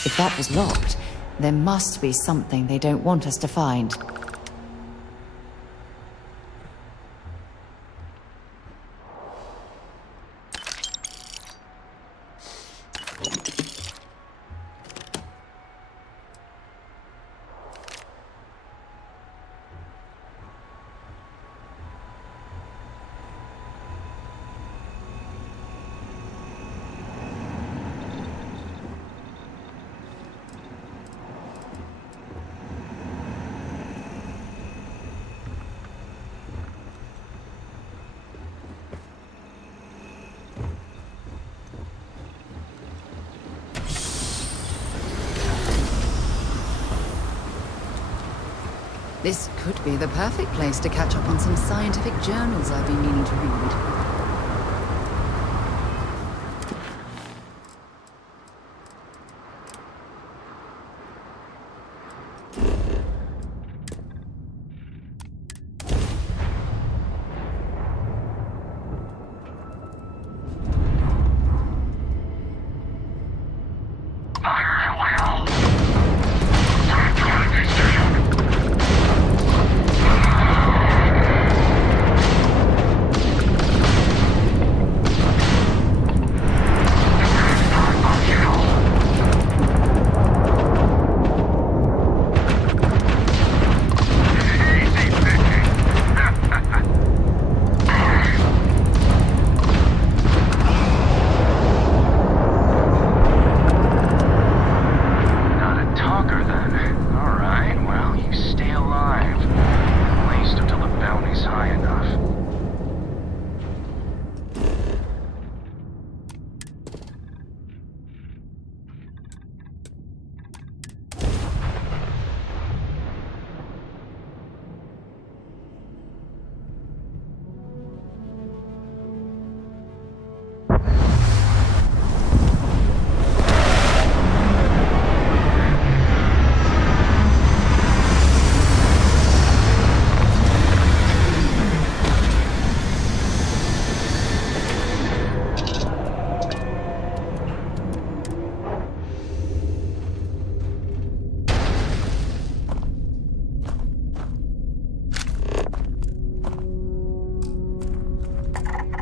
If that was locked, there must be something they don't want us to find. This could be the perfect place to catch up on some scientific journals I've been meaning to read.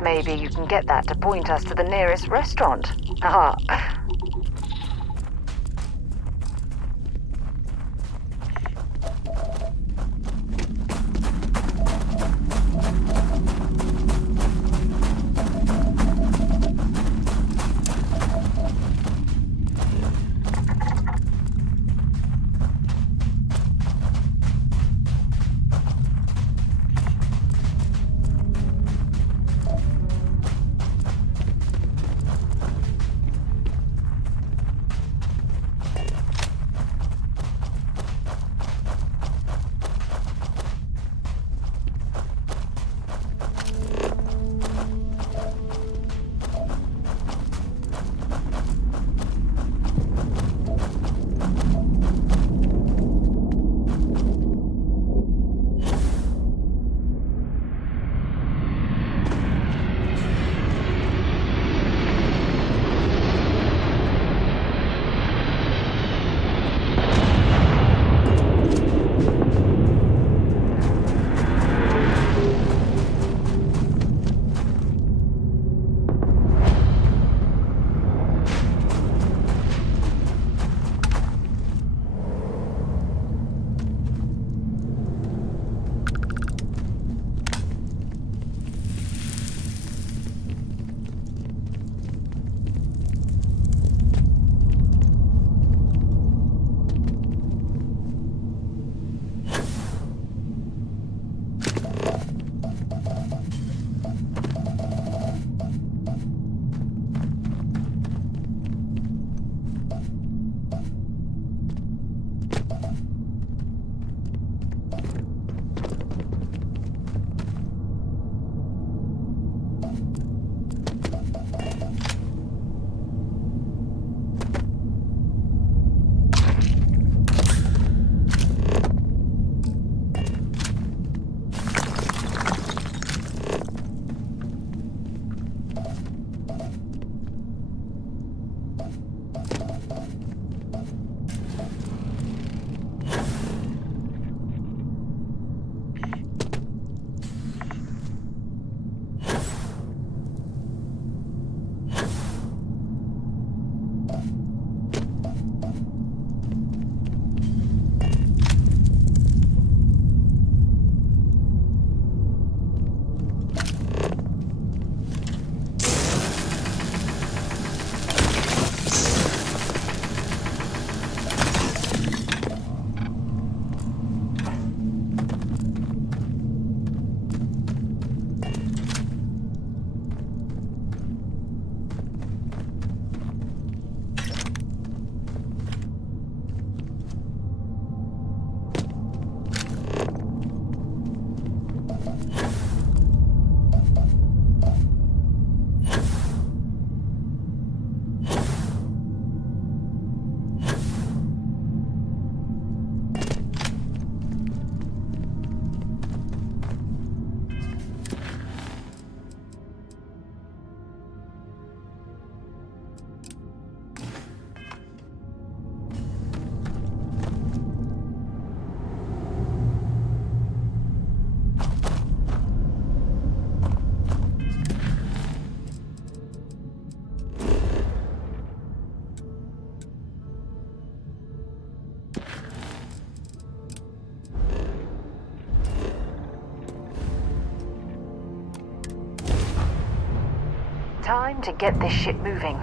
Maybe you can get that to point us to the nearest restaurant. Ah. Time to get this shit moving.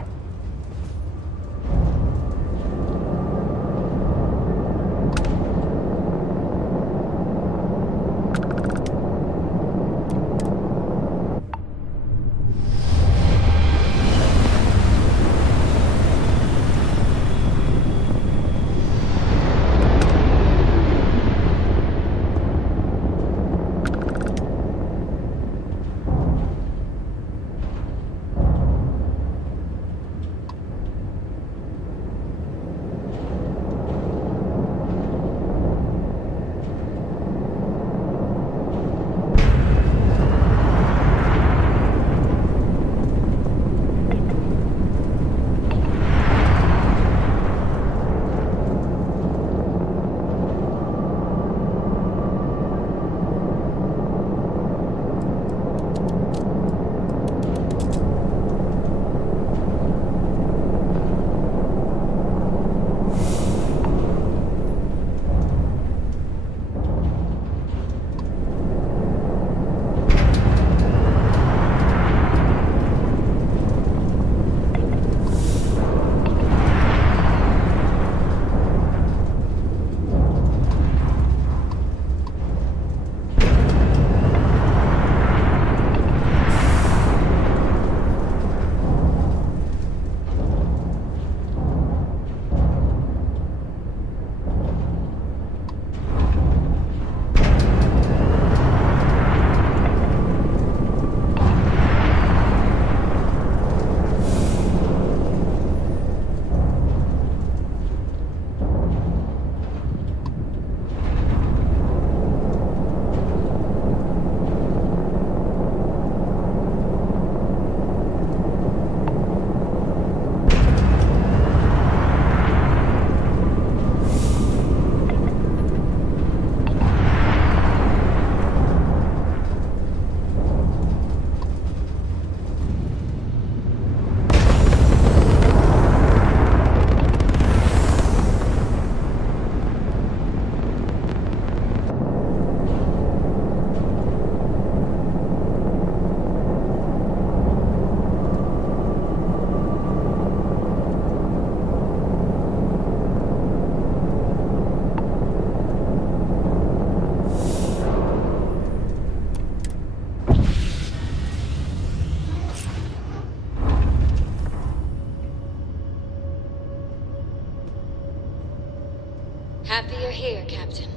Happy you're here, Captain.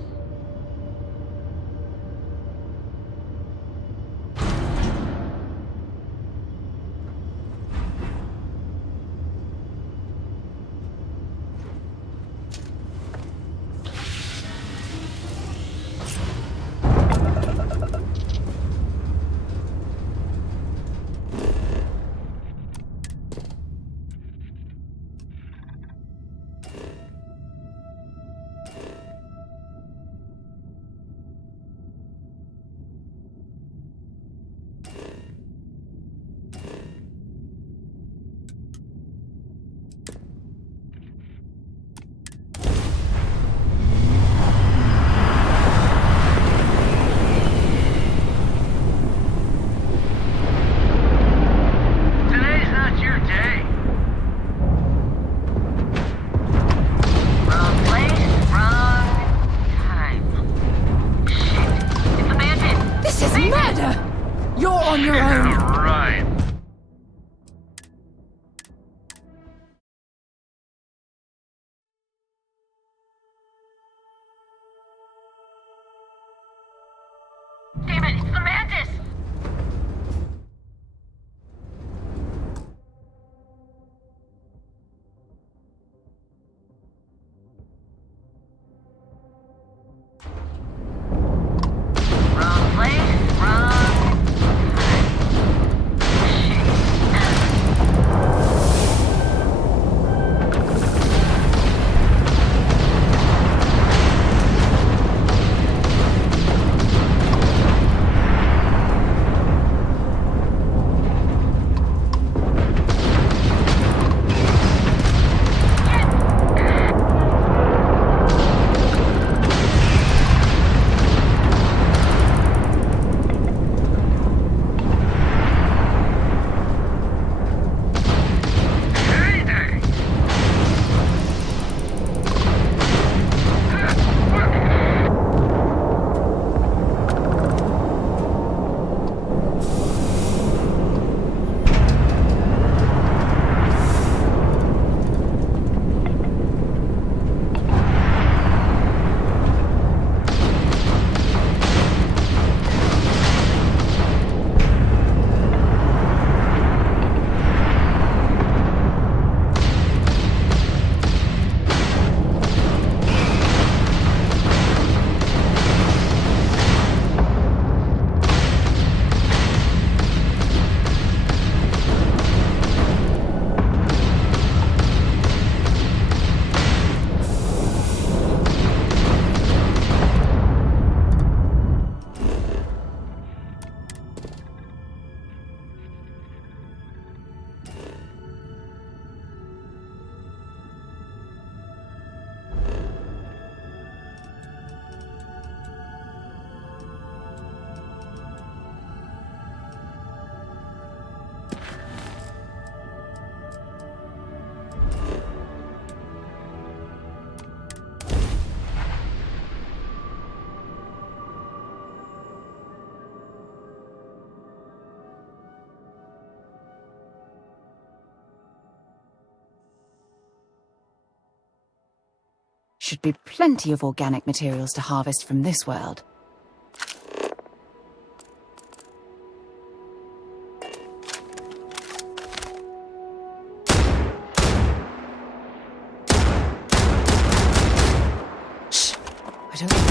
Damn it, it's the Mantis! Wrong place, wrong Should be plenty of organic materials to harvest from this world. Shh! I don't know.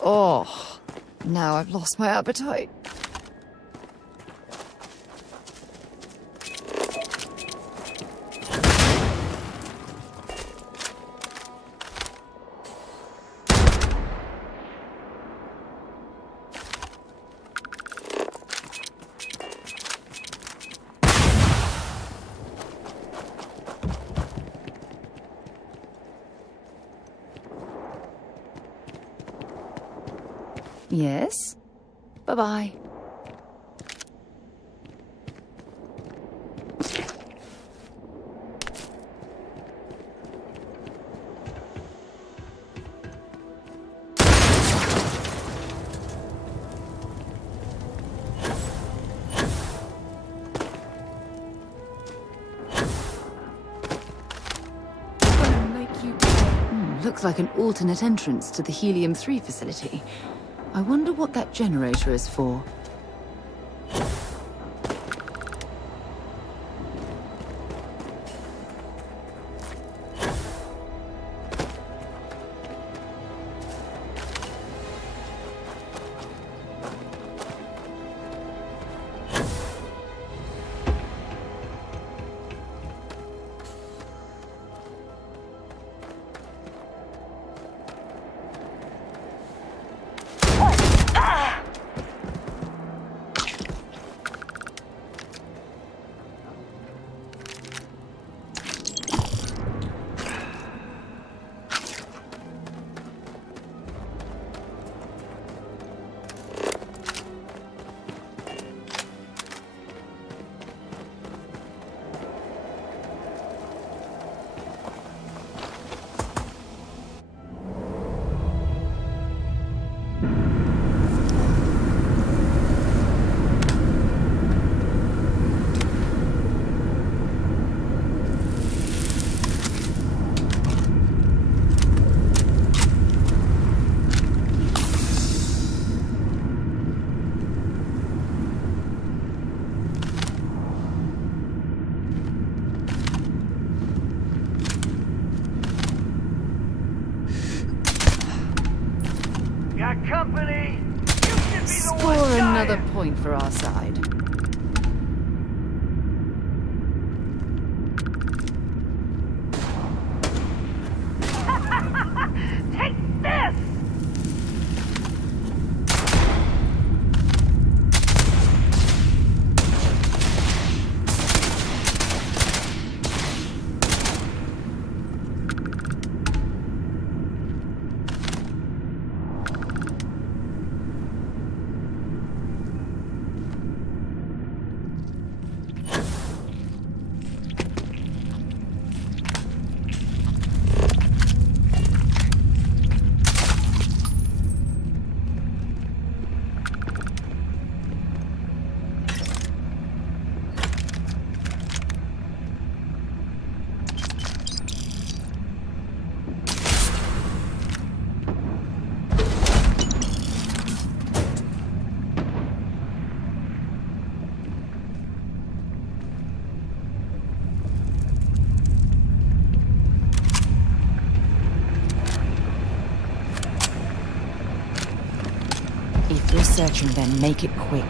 Oh, now I've lost my appetite. Yes? Bye-bye. Looks like an alternate entrance to the Helium-3 facility. I wonder what that generator is for. Company, score another point for our side. Take this! If you're searching, then make it quick.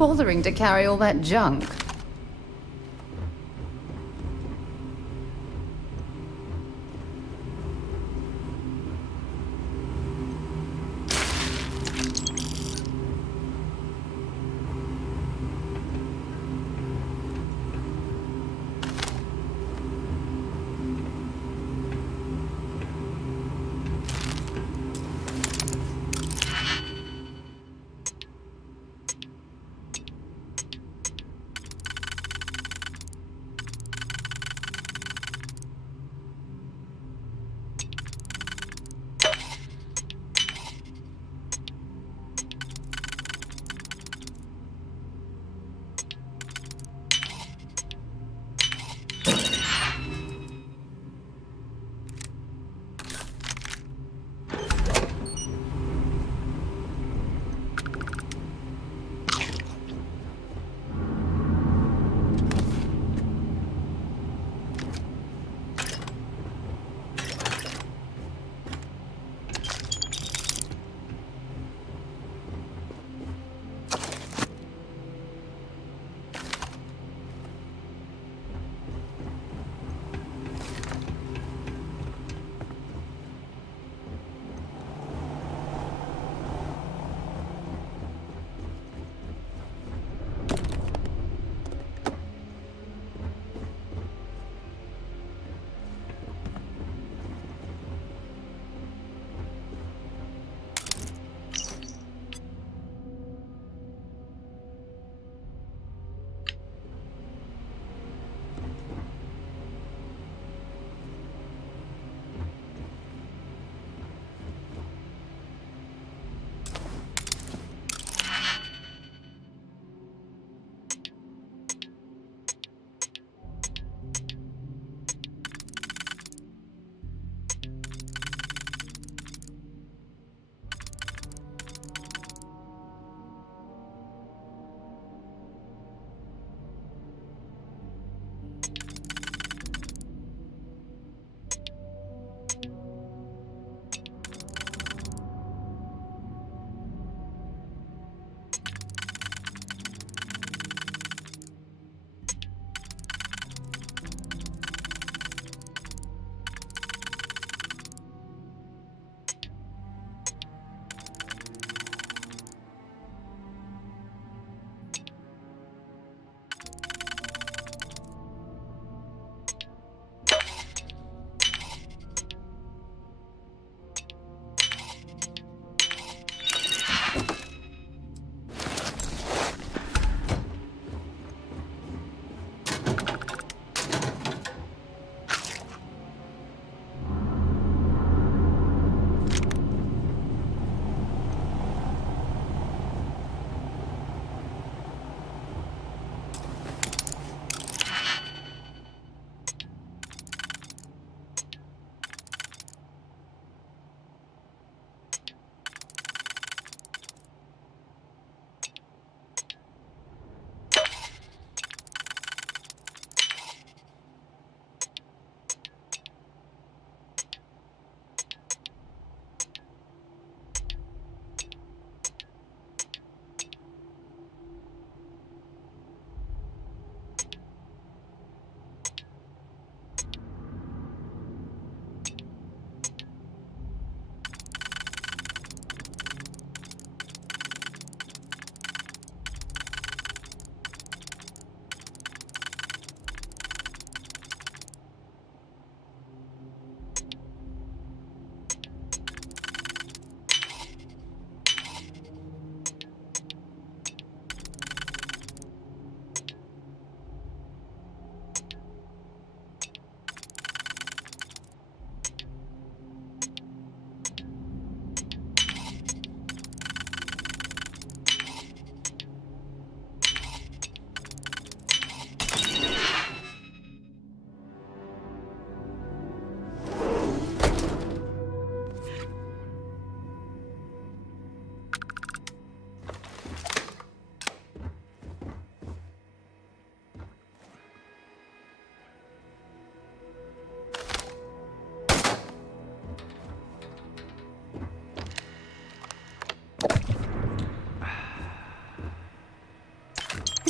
bothering to carry all that junk?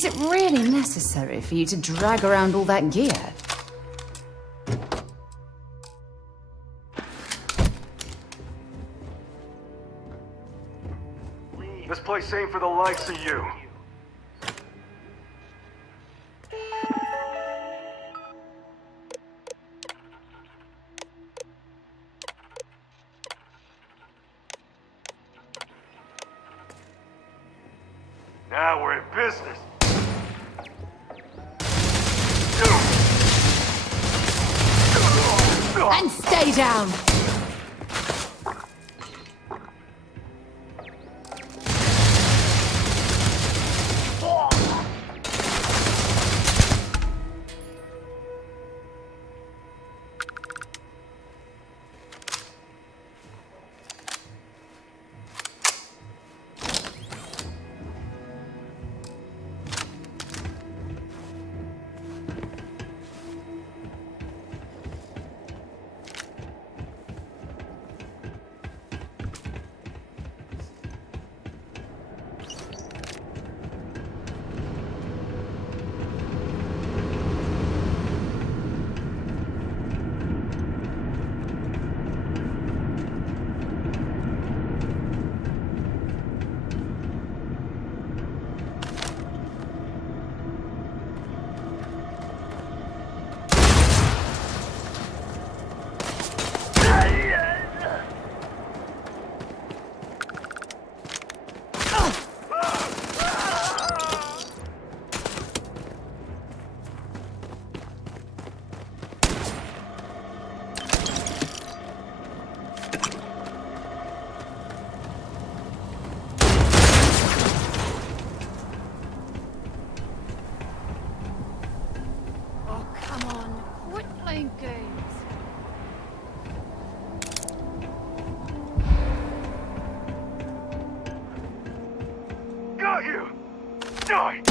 Is it really necessary for you to drag around all that gear? This place ain't for the likes of you. Now we're in business. And stay down! Got you! Die!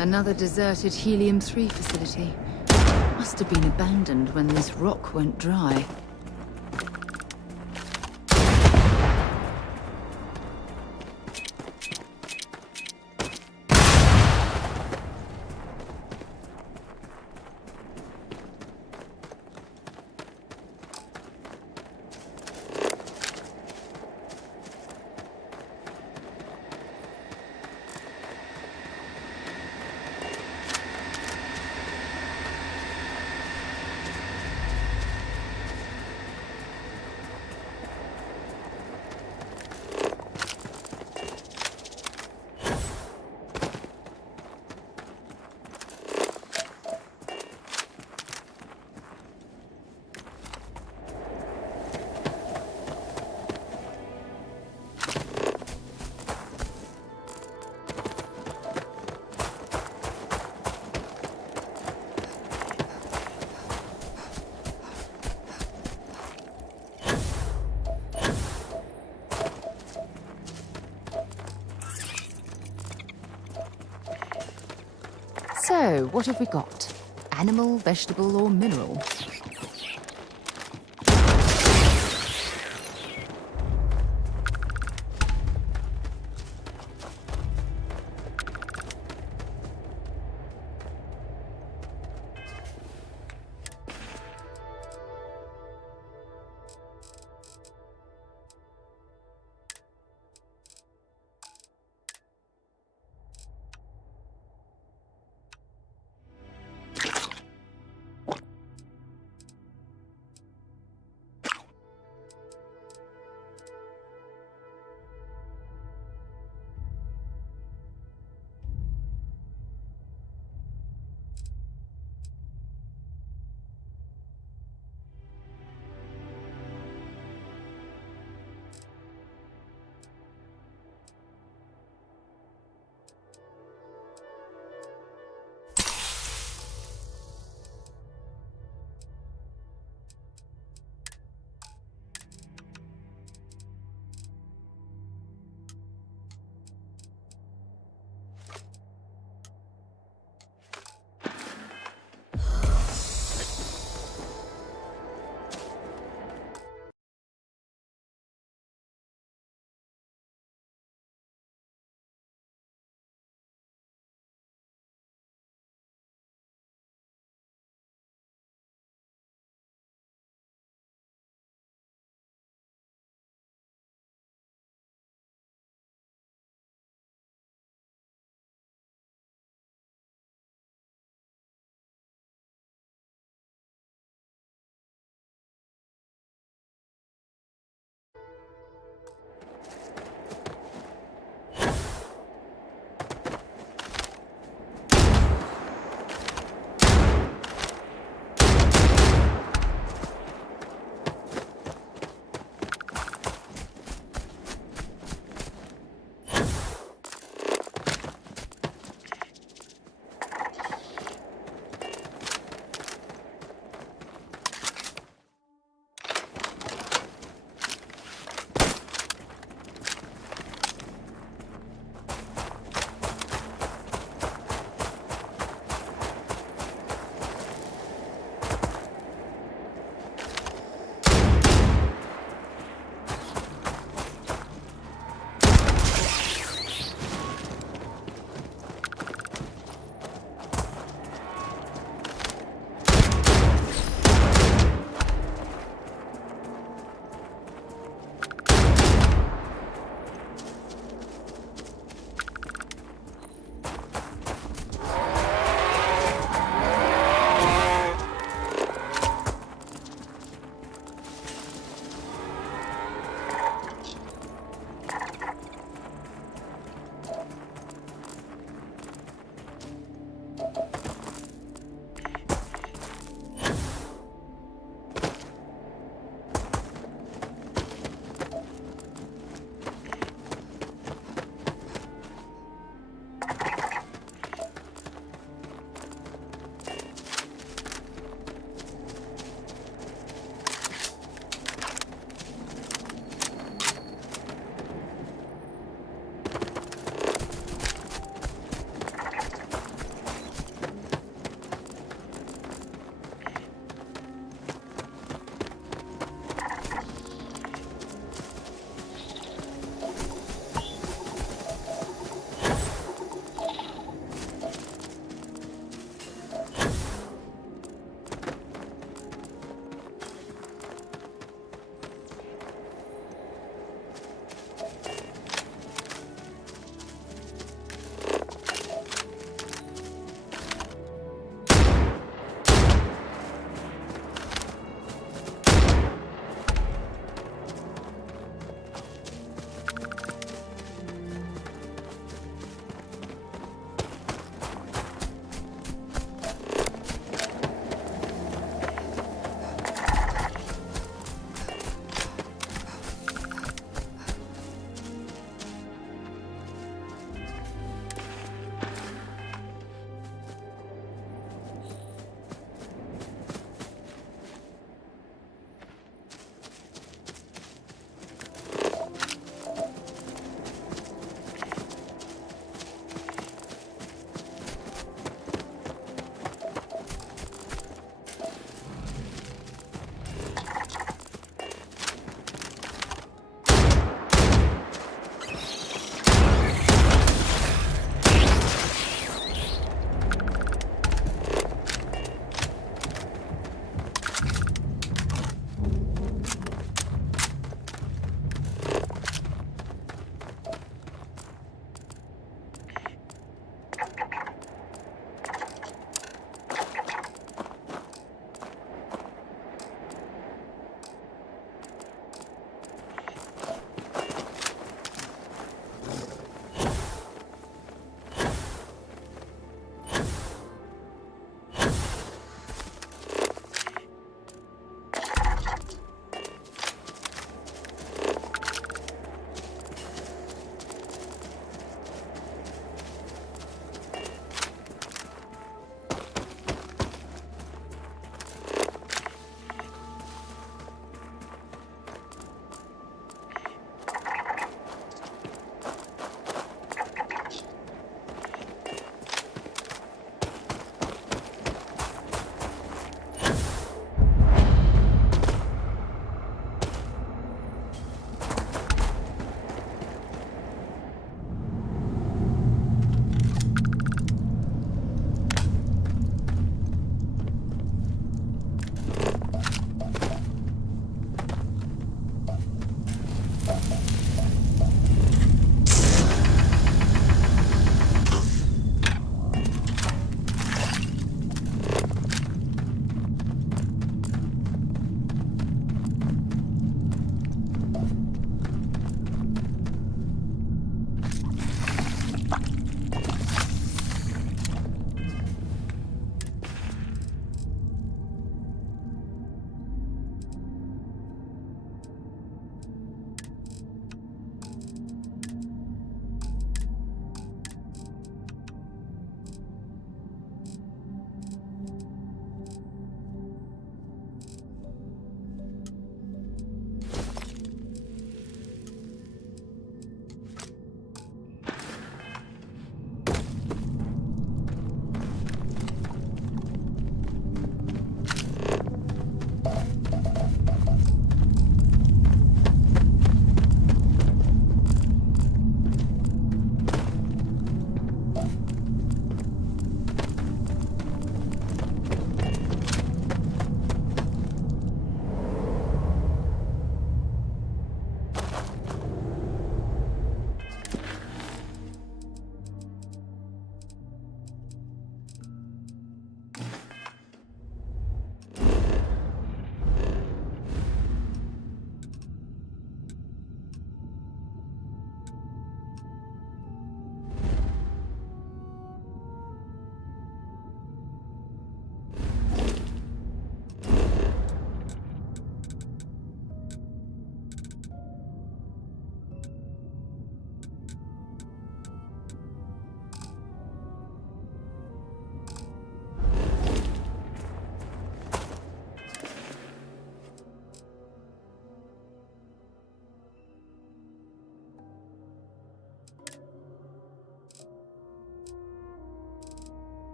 Another deserted Helium-3 facility. Must have been abandoned when this rock went dry. So, what have we got? Animal, vegetable, or mineral?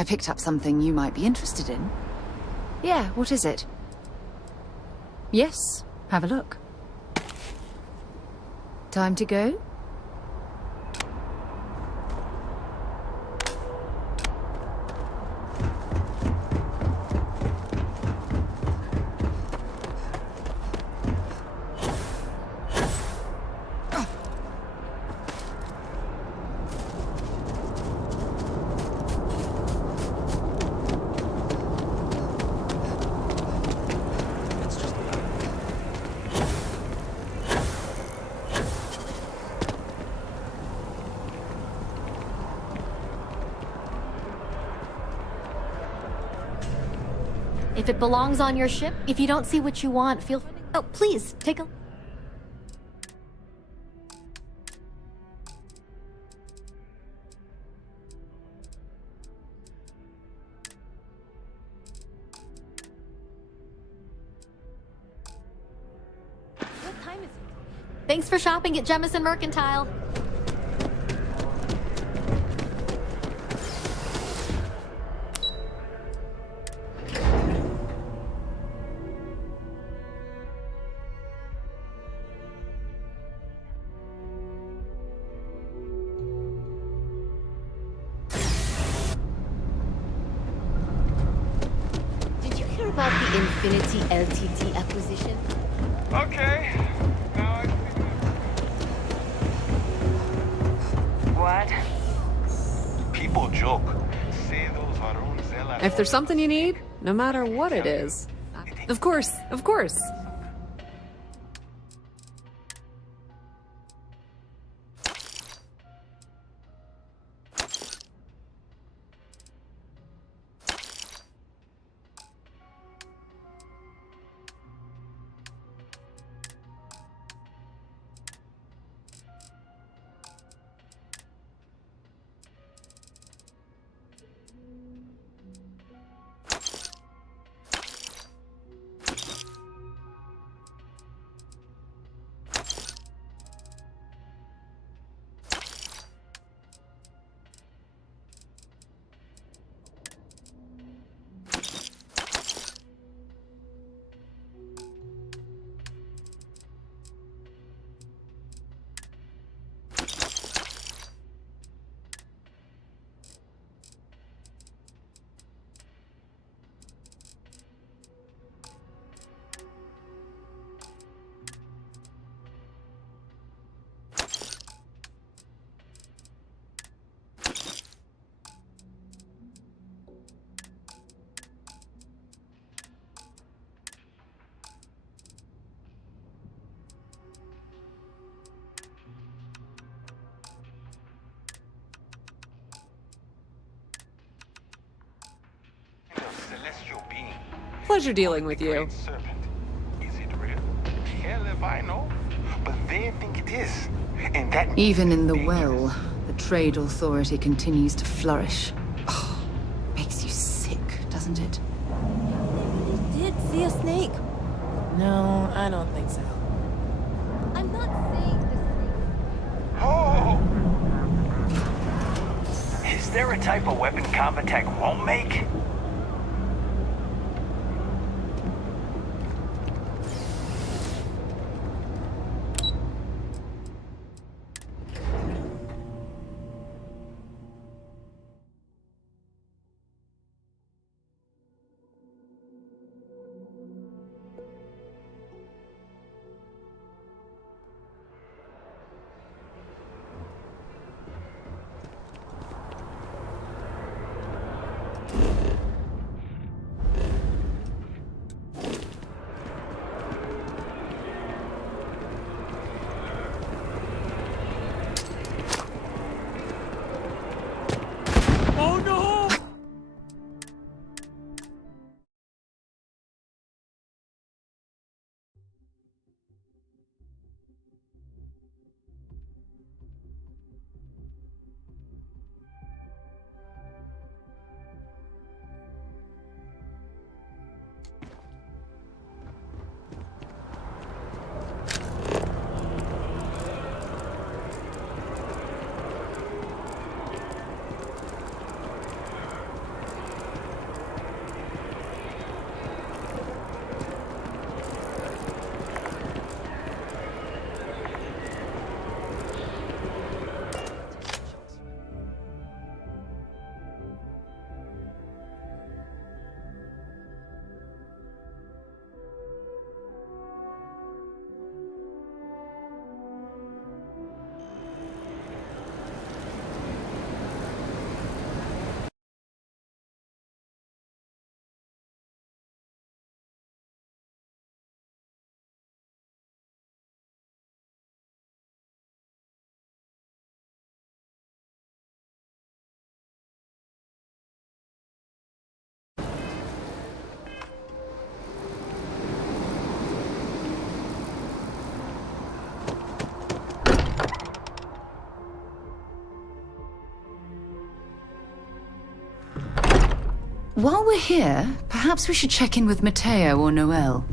I picked up something you might be interested in. Yeah, what is it? Yes, have a look. Time to go? If it belongs on your ship, if you don't see what you want, feel free. Oh, please, take a... What time is it? Thanks for shopping at Jemison Mercantile. About the Infinity LTD acquisition? Okay. Now I What? People joke. Say those varones de la... If there's something you need, no matter what it is. Of course, of course. Pleasure dealing with you. Serpent. Is it real? Hell if I know. But they think it is. And that... Even in the well, the trade authority continues to flourish. Oh, makes you sick, doesn't it? You did see a snake. No, I don't think so. I'm not saying this. Oh! Is there a type of weapon Compotech won't make? While we're here, perhaps we should check in with Mateo or Noel.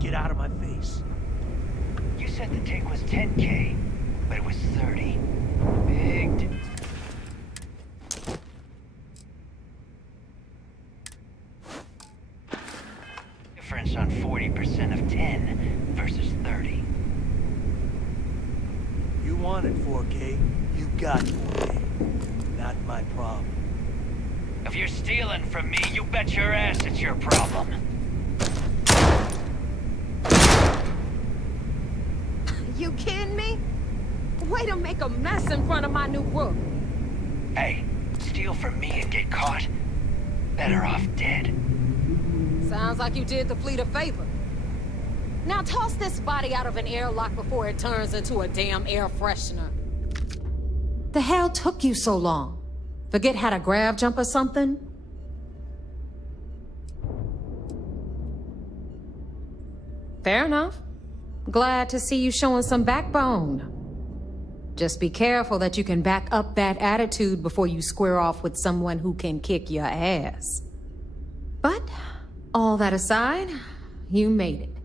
Get out of my face. You said the take was 10K, but it was 30. Big difference on 40% of 10 versus 30. You wanted 4K, you got 4K. Not my problem. If you're stealing from me, you bet your ass it's your problem. You kidding me? Way to make a mess in front of my new book. Hey, steal from me and get caught? Better off dead. Sounds like you did the fleet a favor. Now toss this body out of an airlock before it turns into a damn air freshener. The hell took you so long? Forget how to grav jump or something? Fair enough. Glad to see you showing some backbone. Just be careful that you can back up that attitude before you square off with someone who can kick your ass. But, all that aside, you made it.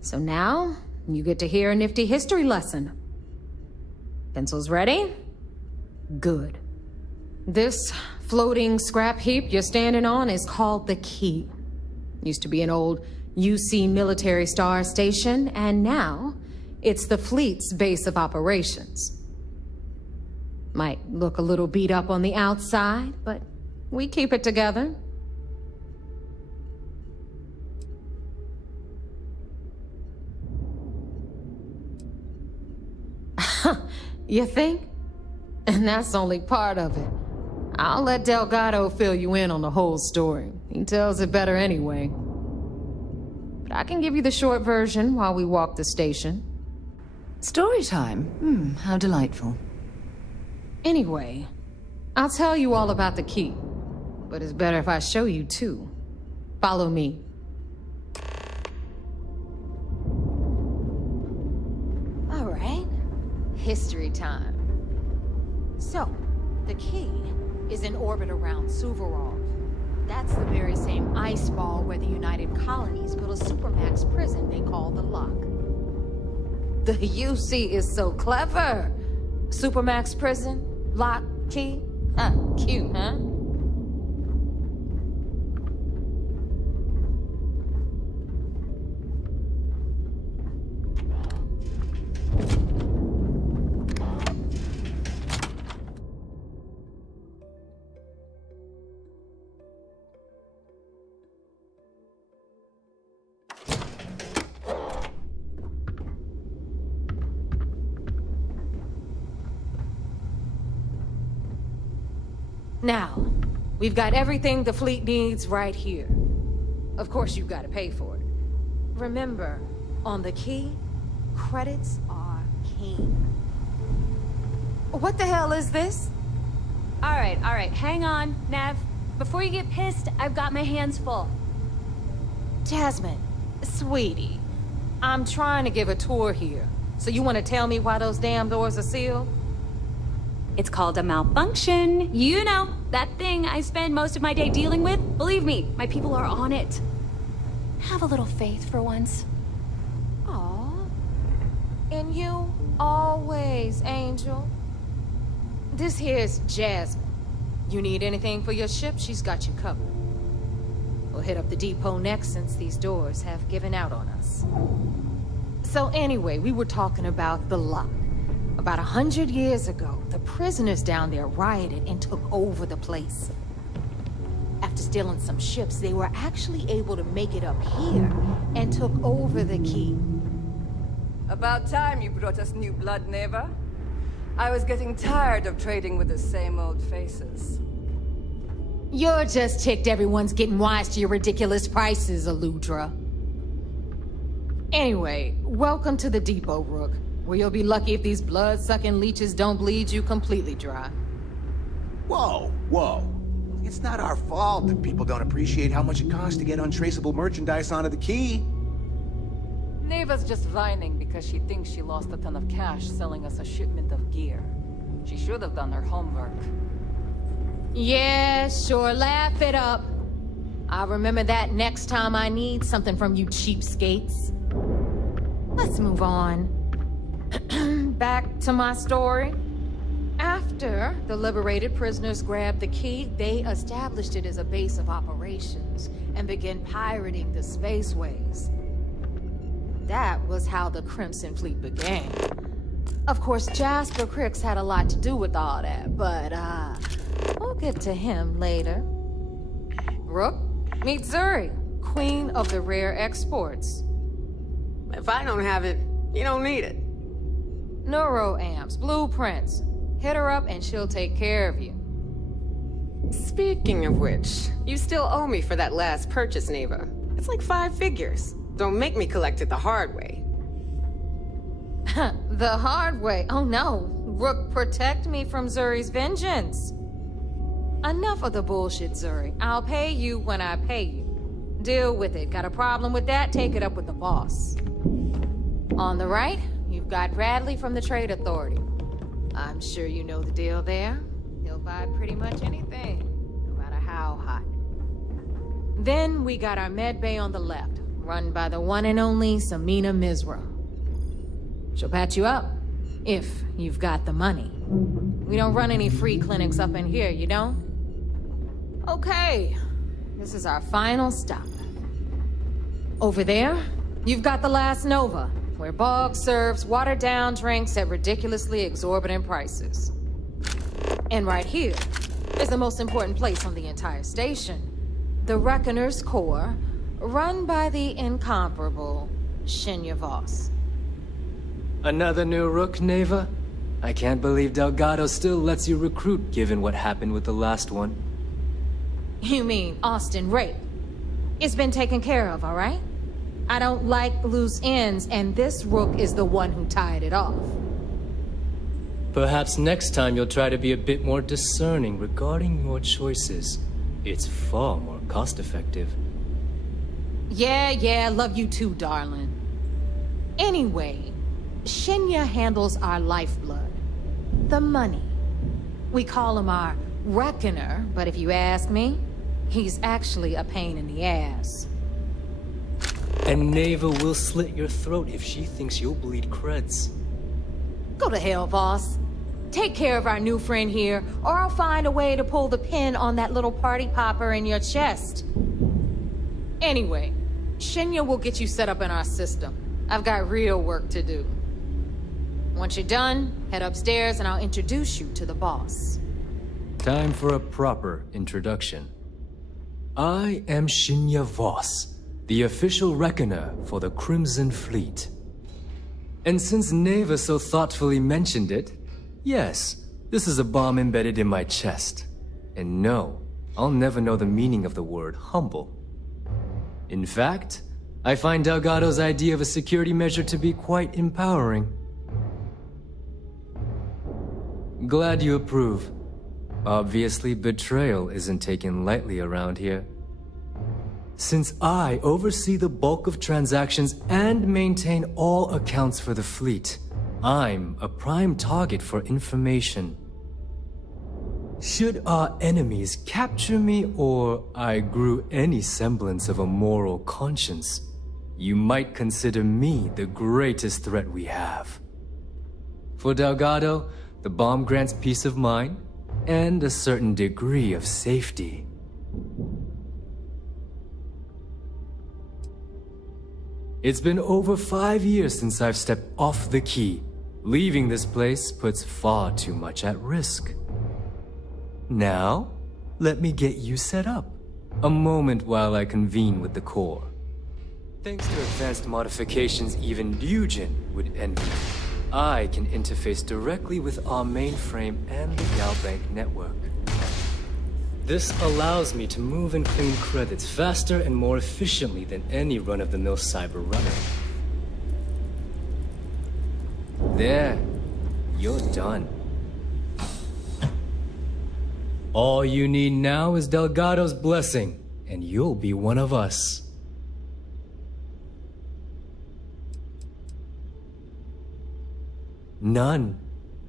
So now, you get to hear a nifty history lesson. Pencils ready? Good. This floating scrap heap you're standing on is called the Key. Used to be an old UC military star station, and now it's the fleet's base of operations. Might look a little beat up on the outside, but we keep it together. You think? And that's only part of it. I'll let Delgado fill you in on the whole story. He tells it better anyway. But I can give you the short version while we walk the station. Story time? How delightful. Anyway, I'll tell you all about the Key. But it's better if I show you too. Follow me. All right. History time. So, the Key is in orbit around Suvorov. That's the very same ice ball where the United Colonies built a supermax prison they call the Lock. The UC is so clever. Supermax prison, lock, key. Cute, huh? Now, we've got everything the fleet needs right here. Of course, you've got to pay for it. Remember, on the key, credits are king. What the hell is this? All right, hang on, Nev. Before you get pissed, I've got my hands full. Jasmine, sweetie, I'm trying to give a tour here. So you want to tell me why those damn doors are sealed? It's called a malfunction. You know, that thing I spend most of my day dealing with. Believe me, my people are on it. Have a little faith for once. Aw. And you always, Angel. This here's Jasmine. You need anything for your ship, she's got you covered. We'll hit up the depot next since these doors have given out on us. So anyway, we were talking about the Lock. About 100 years ago, the prisoners down there rioted and took over the place. After stealing some ships, they were actually able to make it up here and took over the key. About time you brought us new blood, Neva. I was getting tired of trading with the same old faces. You're just ticked everyone's getting wise to your ridiculous prices, Aludra. Anyway, welcome to the depot, Rook. Where you'll be lucky if these blood-sucking leeches don't bleed you completely dry. Whoa. It's not our fault that people don't appreciate how much it costs to get untraceable merchandise onto the key. Neva's just whining because she thinks she lost a ton of cash selling us a shipment of gear. She should have done her homework. Yeah, sure, laugh it up. I'll remember that next time I need something from you cheapskates. Let's move on. Back to my story. After the liberated prisoners grabbed the key, they established it as a base of operations and began pirating the spaceways. That was how the Crimson Fleet began. Of course, Jasper Cricks had a lot to do with all that, but we'll get to him later. Rook, meet Zuri, queen of the rare exports. If I don't have it, you don't need it. Neuroamps, blueprints. Hit her up and she'll take care of you. Speaking of which, you still owe me for that last purchase, Neva. It's like 5 figures. Don't make me collect it the hard way. The hard way? Oh no. Rook, protect me from Zuri's vengeance. Enough of the bullshit, Zuri. I'll pay you when I pay you. Deal with it. Got a problem with that? Take it up with the boss. On the right, you've got Bradley from the Trade Authority. I'm sure you know the deal there. He'll buy pretty much anything, no matter how hot. Then we got our med bay on the left, run by the one and only Samina Mizra. She'll patch you up, if you've got the money. We don't run any free clinics up in here, you don't? Okay, this is our final stop. Over there, you've got the last Nova, where Bog serves watered-down drinks at ridiculously exorbitant prices. And right here is the most important place on the entire station, the Reckoner's Core, run by the incomparable Shinya Voss. Another new Rook, Neva? I can't believe Delgado still lets you recruit, given what happened with the last one. You mean Austin Rape? It's been taken care of, all right? I don't like loose ends, and this Rook is the one who tied it off. Perhaps next time you'll try to be a bit more discerning regarding your choices. It's far more cost-effective. Yeah, love you too, darling. Anyway, Shinya handles our lifeblood. The money. We call him our Reckoner, but if you ask me, He's actually a pain in the ass. And Neva will slit your throat if she thinks you'll bleed creds. Go to hell, boss. Take care of our new friend here, or I'll find a way to pull the pin on that little party popper in your chest. Anyway, Shinya will get you set up in our system. I've got real work to do. Once you're done, head upstairs and I'll introduce you to the boss. Time for a proper introduction. I am Shinya Voss, the official reckoner for the Crimson Fleet. And since Neva so thoughtfully mentioned it, yes, this is a bomb embedded in my chest. And no, I'll never know the meaning of the word humble. In fact, I find Delgado's idea of a security measure to be quite empowering. Glad you approve. Obviously, betrayal isn't taken lightly around here. Since I oversee the bulk of transactions and maintain all accounts for the fleet, I'm a prime target for information. Should our enemies capture me or I grew any semblance of a moral conscience, you might consider me the greatest threat we have. For Delgado, the bomb grants peace of mind and a certain degree of safety. It's been over 5 years since I've stepped off the key. Leaving this place puts far too much at risk. Now, let me get you set up. A moment while I convene with the core. Thanks to advanced modifications even Ryujin would envy, I can interface directly with our mainframe and the Galbank network. This allows me to move and clean credits faster and more efficiently than any run-of-the-mill cyber runner. There, you're done. All you need now is Delgado's blessing, and you'll be one of us. None.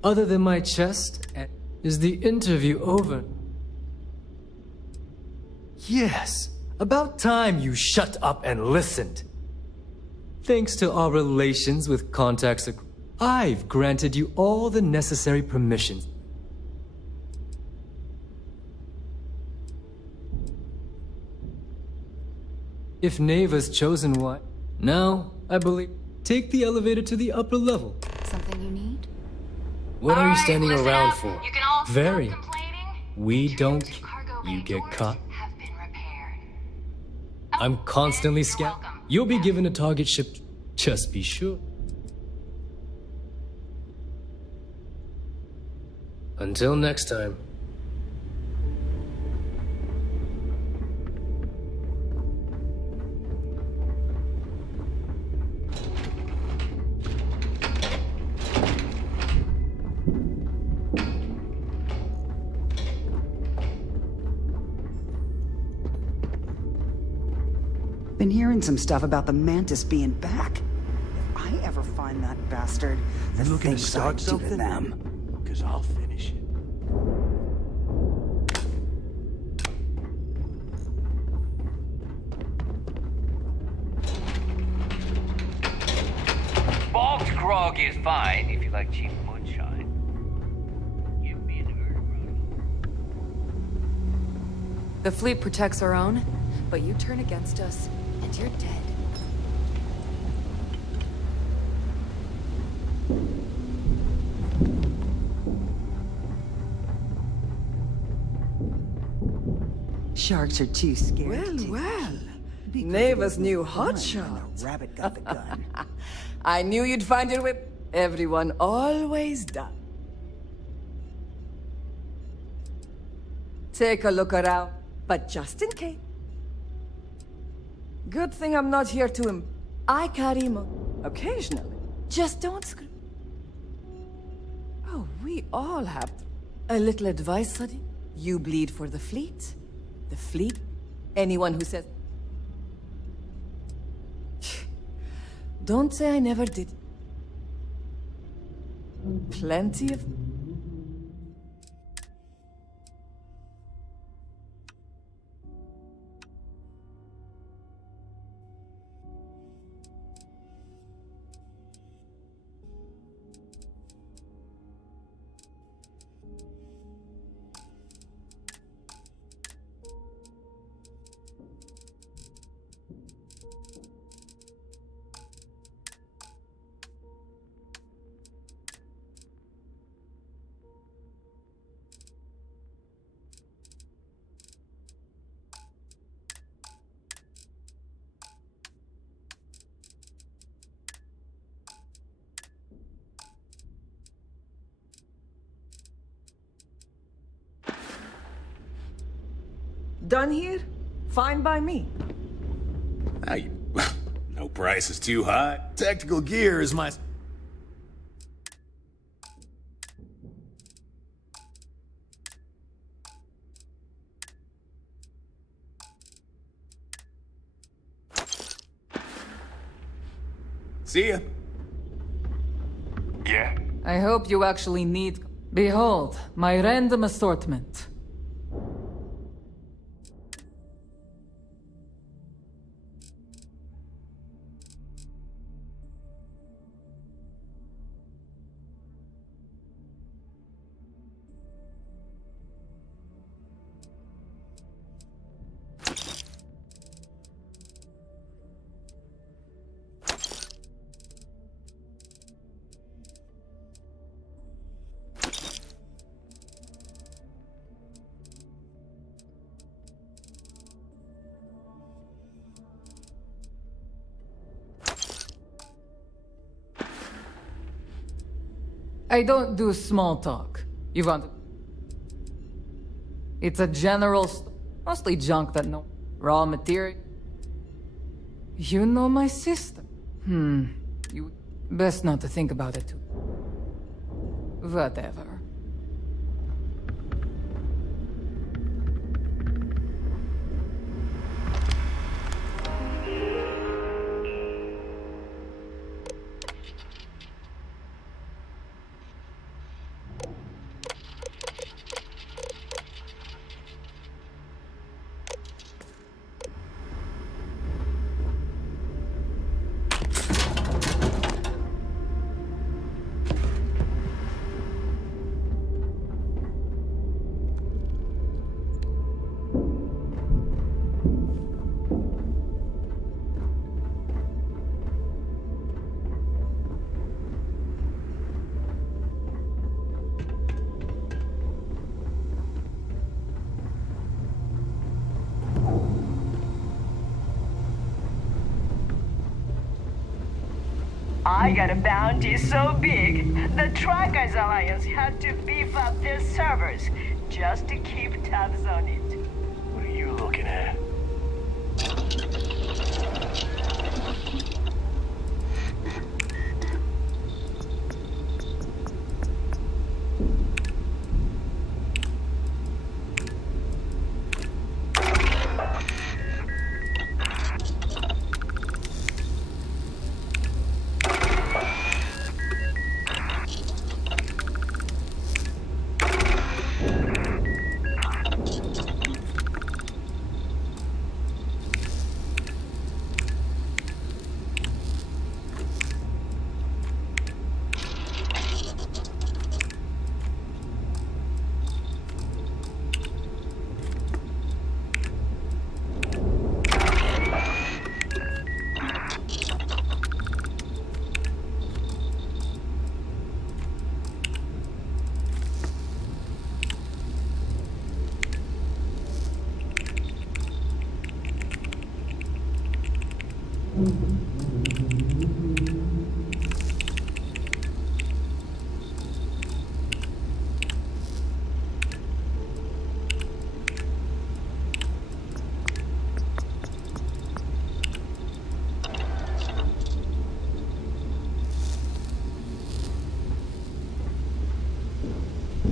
Other than my chest, is the interview over? Yes, about time you shut up and listened. Thanks to our relations with contacts, I've granted you all the necessary permissions. If Neva's chosen one, now, I believe, take the elevator to the upper level. Something you need? What are you standing around for? Very. We don't. You get caught. I'm constantly scanned. You'll be given a target ship. Just be sure. Until next time. Been hearing some stuff about the Mantis being back. If I ever find that bastard, the You looking to things start I do to something? them. Because I'll finish it. Bulk's grog is fine if you like cheap moonshine. Give me an The fleet protects our own, but you turn against us, and you're dead. Sharks are too scared. Well, well. Neva's new hotshot. Rabbit got the gun. I knew you'd find your way. Everyone always does. Take a look around, but just in case. Good thing I'm not here to I carry occasionally. Just don't scream. Oh, we all have a little advice, Sadi. You bleed for the fleet. The fleet. Anyone who says... Don't say I never did. Plenty of... Done here? Fine by me. No price is too high. Tactical gear is my... See ya. Yeah? I hope you actually need... Behold, my random assortment. I don't do small talk. You want... It's a general... Mostly junk that no... Raw material. You know my sister. You... Best not to think about it too. Whatever. I got a bounty so big, the Trackers Alliance had to beef up their servers just to keep tabs on it. What are you looking at?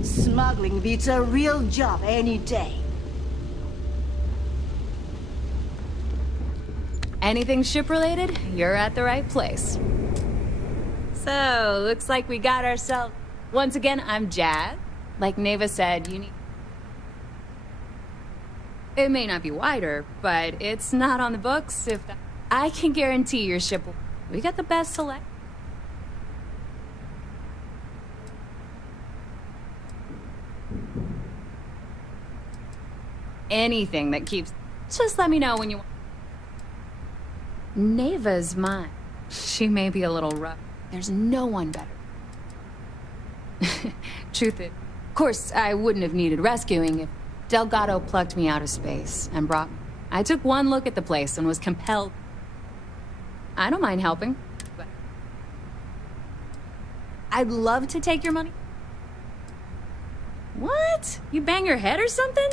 Smuggling beats a real job any day. Anything ship-related, you're at the right place. So, looks like we got ourselves... Once again, I'm Jazz. Like Neva said, you need... It may not be wider, but it's not on the books if... I can guarantee your ship will... We got the best select... Anything that keeps... Just let me know when you want... Neva's mine. She may be a little rough. There's no one better. Truth is... Of course, I wouldn't have needed rescuing if Delgado plucked me out of space and brought me. I took one look at the place and was compelled... I don't mind helping, but... I'd love to take your money. What? You bang your head or something?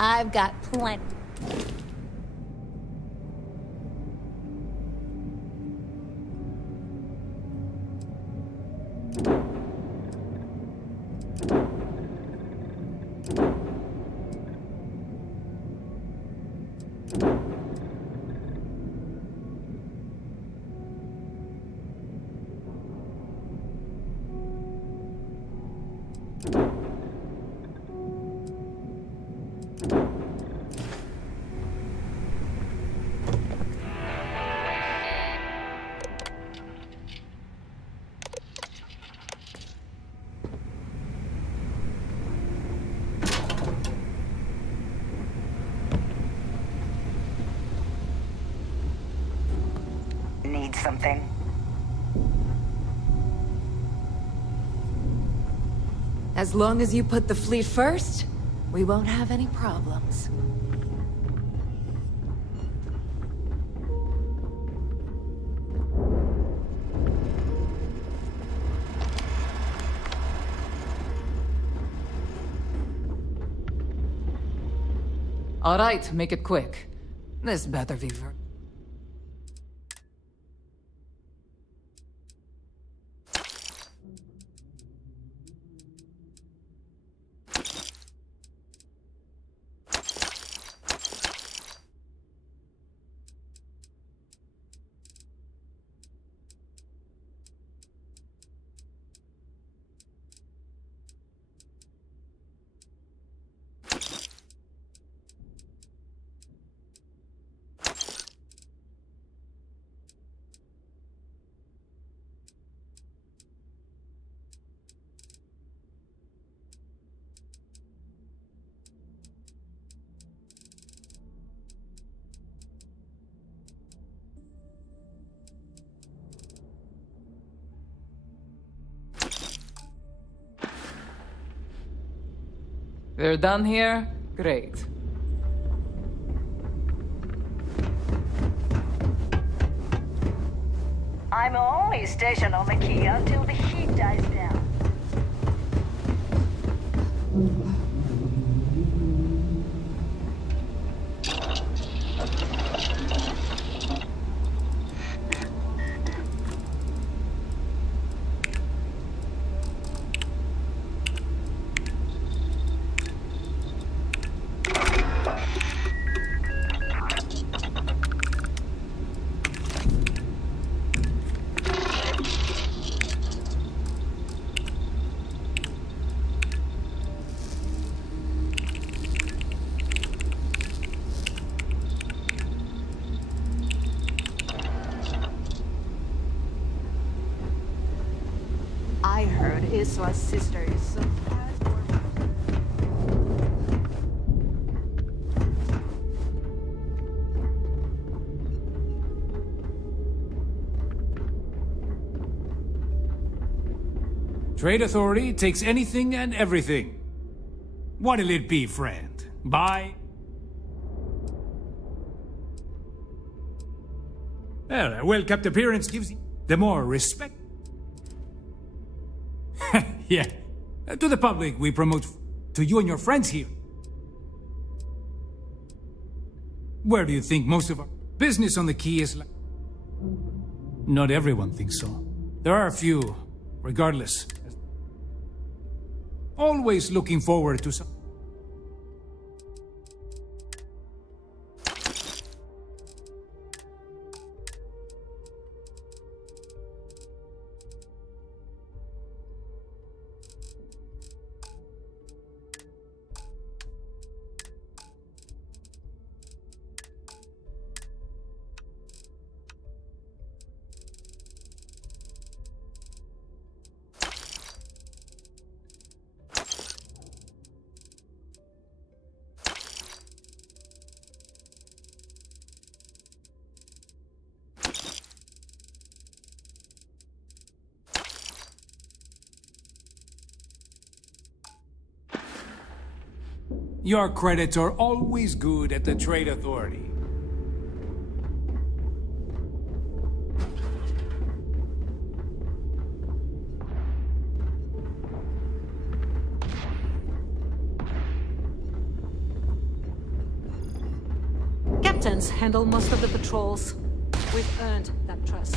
I've got plenty. Need something? As long as you put the fleet first, we won't have any problems. All right, make it quick. This better be ver- We're done here? Great. I'm only stationed on the key until the heat dies down. I heard Iswa's sister is so Trade Authority takes anything and everything. What'll it be, friend? Buy? Well, a well-kept appearance gives you the more respect. Yeah. To the public, we promote to you and your friends here. Where do you think most of our business on the key is like? Not everyone thinks so. There are a few, regardless. Always looking forward to some. Your credits are always good at the Trade Authority. humans handle most of the patrols. We've earned that trust.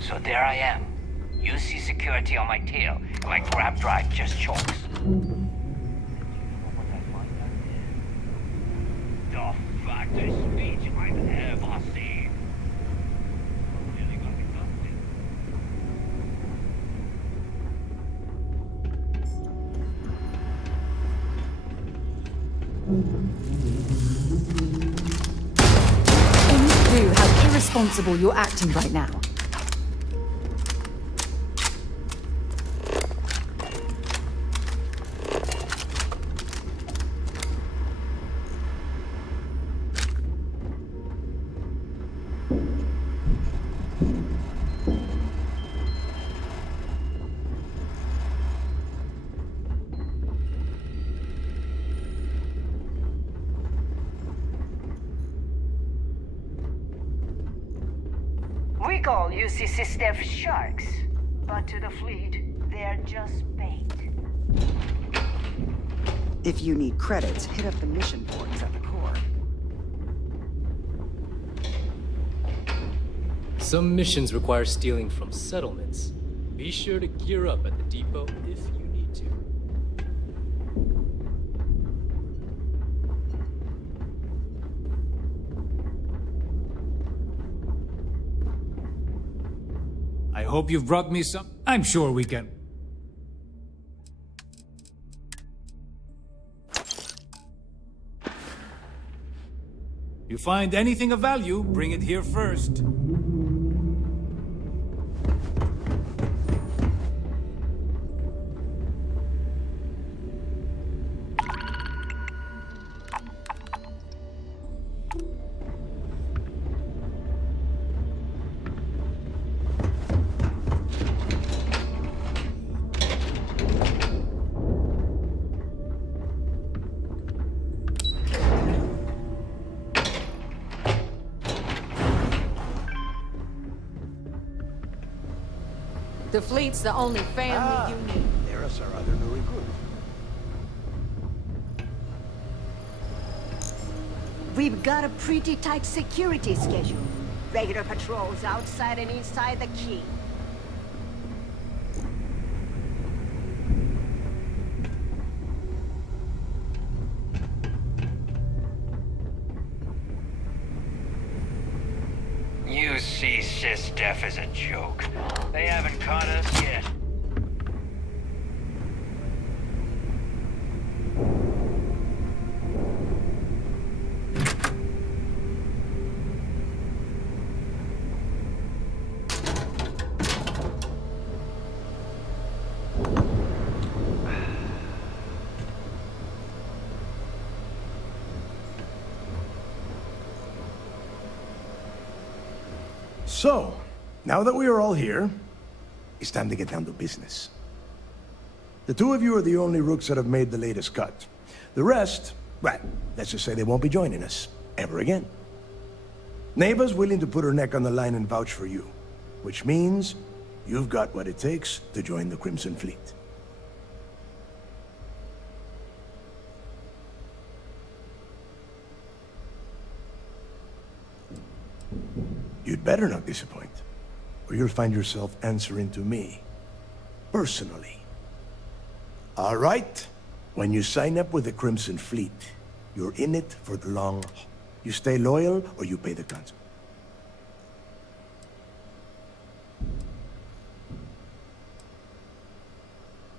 So there I am. You see security on my tail, and my grab drive just chokes. The fattest speech I've ever seen. Really gonna be busted. Any clue how irresponsible you're acting right now? We call UCC staff sharks, but to the fleet, they're just bait. If you need credits, hit up the mission boards at the core. Some missions require stealing from settlements. Be sure to gear up at the depot if you need to. I hope you've brought me some. I'm sure we can. You find anything of value, bring it here first. The fleet's the only family you need. There's our other new recruit. We've got a pretty tight security schedule. Regular patrols outside and inside the key. You see SysDef as a joke. They haven't caught us yet. So, now that we are all here, it's time to get down to business. The two of you are the only rooks that have made the latest cut. The rest, well, let's just say they won't be joining us ever again. Neva's willing to put her neck on the line and vouch for you, which means you've got what it takes to join the Crimson Fleet. You'd better not disappoint, or you'll find yourself answering to me, personally. All right? When you sign up with the Crimson Fleet, you're in it for the long haul. You stay loyal, or you pay the consequences.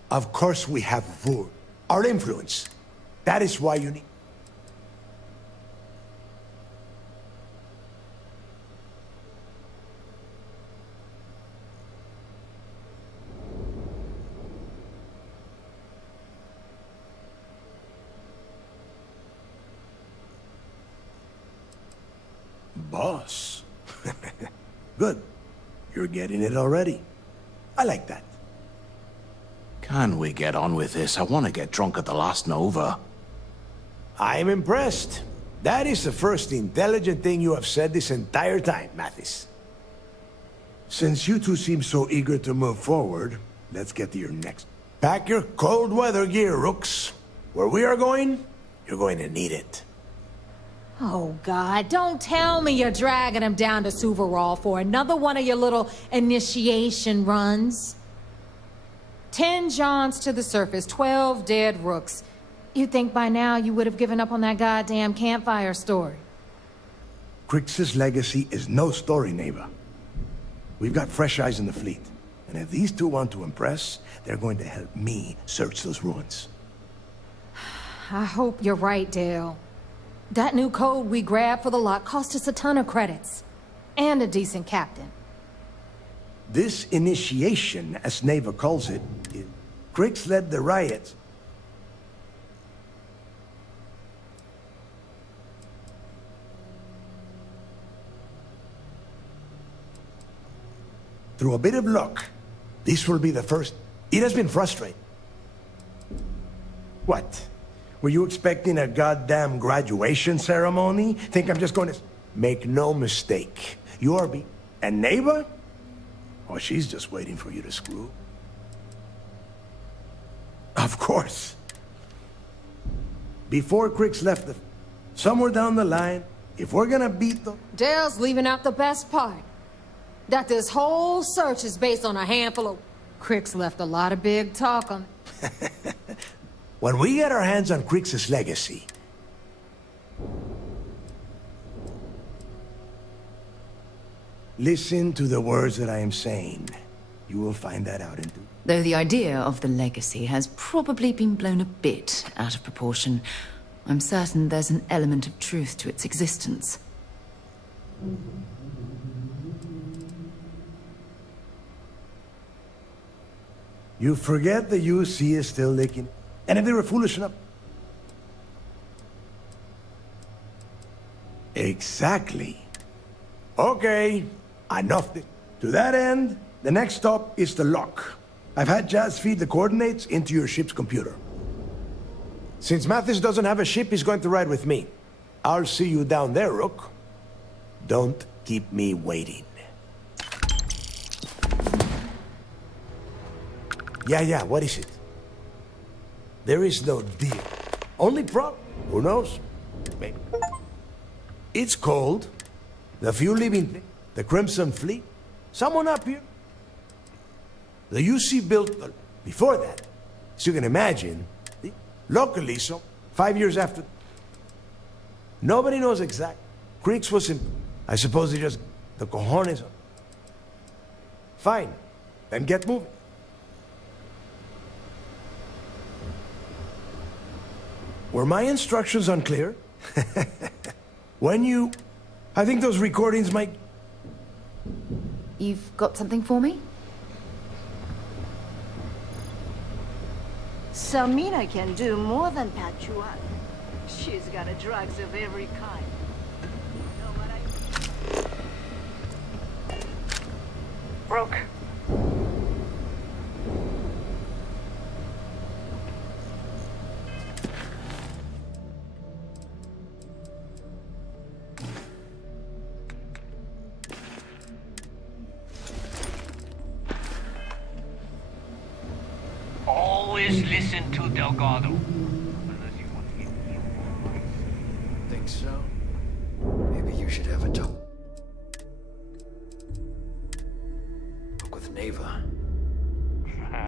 Of course we have Vur, our influence. That is why you need... Boss. Good. You're getting it already. I like that. Can we get on with this? I want to get drunk at the last Nova. I'm impressed. That is the first intelligent thing you have said this entire time, Mathis. Since you two seem so eager to move forward, let's get to your next. Pack your cold weather gear, Rooks. Where we are going, you're going to need it. Oh, God, don't tell me you're dragging him down to Suvarall for another one of your little initiation runs. 10 Johns to the surface, 12 dead Rooks. You'd think by now you would have given up on that goddamn campfire story. Crix's legacy is no story, Neva. We've got fresh eyes in the fleet. And if these two want to impress, they're going to help me search those ruins. I hope you're right, Dale. That new code we grabbed for the lot cost us a ton of credits. And a decent captain. This initiation, as Neva calls it, Crix led the riots. Through a bit of luck, this will be the first. It has been frustrating. What? Were you expecting a goddamn graduation ceremony? Think I'm just going to... Make no mistake. You're And Neva? Oh, she's just waiting for you to screw. Of course. Before Crix left the... Somewhere down the line, if we're gonna beat the... Dale's leaving out the best part. That this whole search is based on a handful of... Crix left a lot of big talk on... When we get our hands on Crix's legacy... Listen to the words that I am saying. You will find that out in due. Though the idea of the legacy has probably been blown a bit out of proportion, I'm certain there's an element of truth to its existence. You forget the UC is still licking. And if they were foolish enough... Exactly. Okay, enough. To that end, the next stop is the lock. I've had Jazz feed the coordinates into your ship's computer. Since Mathis doesn't have a ship, he's going to ride with me. I'll see you down there, Rook. Don't keep me waiting. Yeah, what is it? There is no deal. Only problem, who knows? Maybe. It's cold. The few living, the Crimson Fleet, someone up here. The UC built before that. So you can imagine, locally, so 5 years after. Nobody knows exactly. Crix was in, I suppose he just, the cojones. Fine, then get moving. Were my instructions unclear? When you... I think those recordings might... You've got something for me? Samina can do more than pat you up. She's got a drugs of every kind. You know what Rook. Always listen to Delgado. Think so? Maybe you should have a talk with Neva.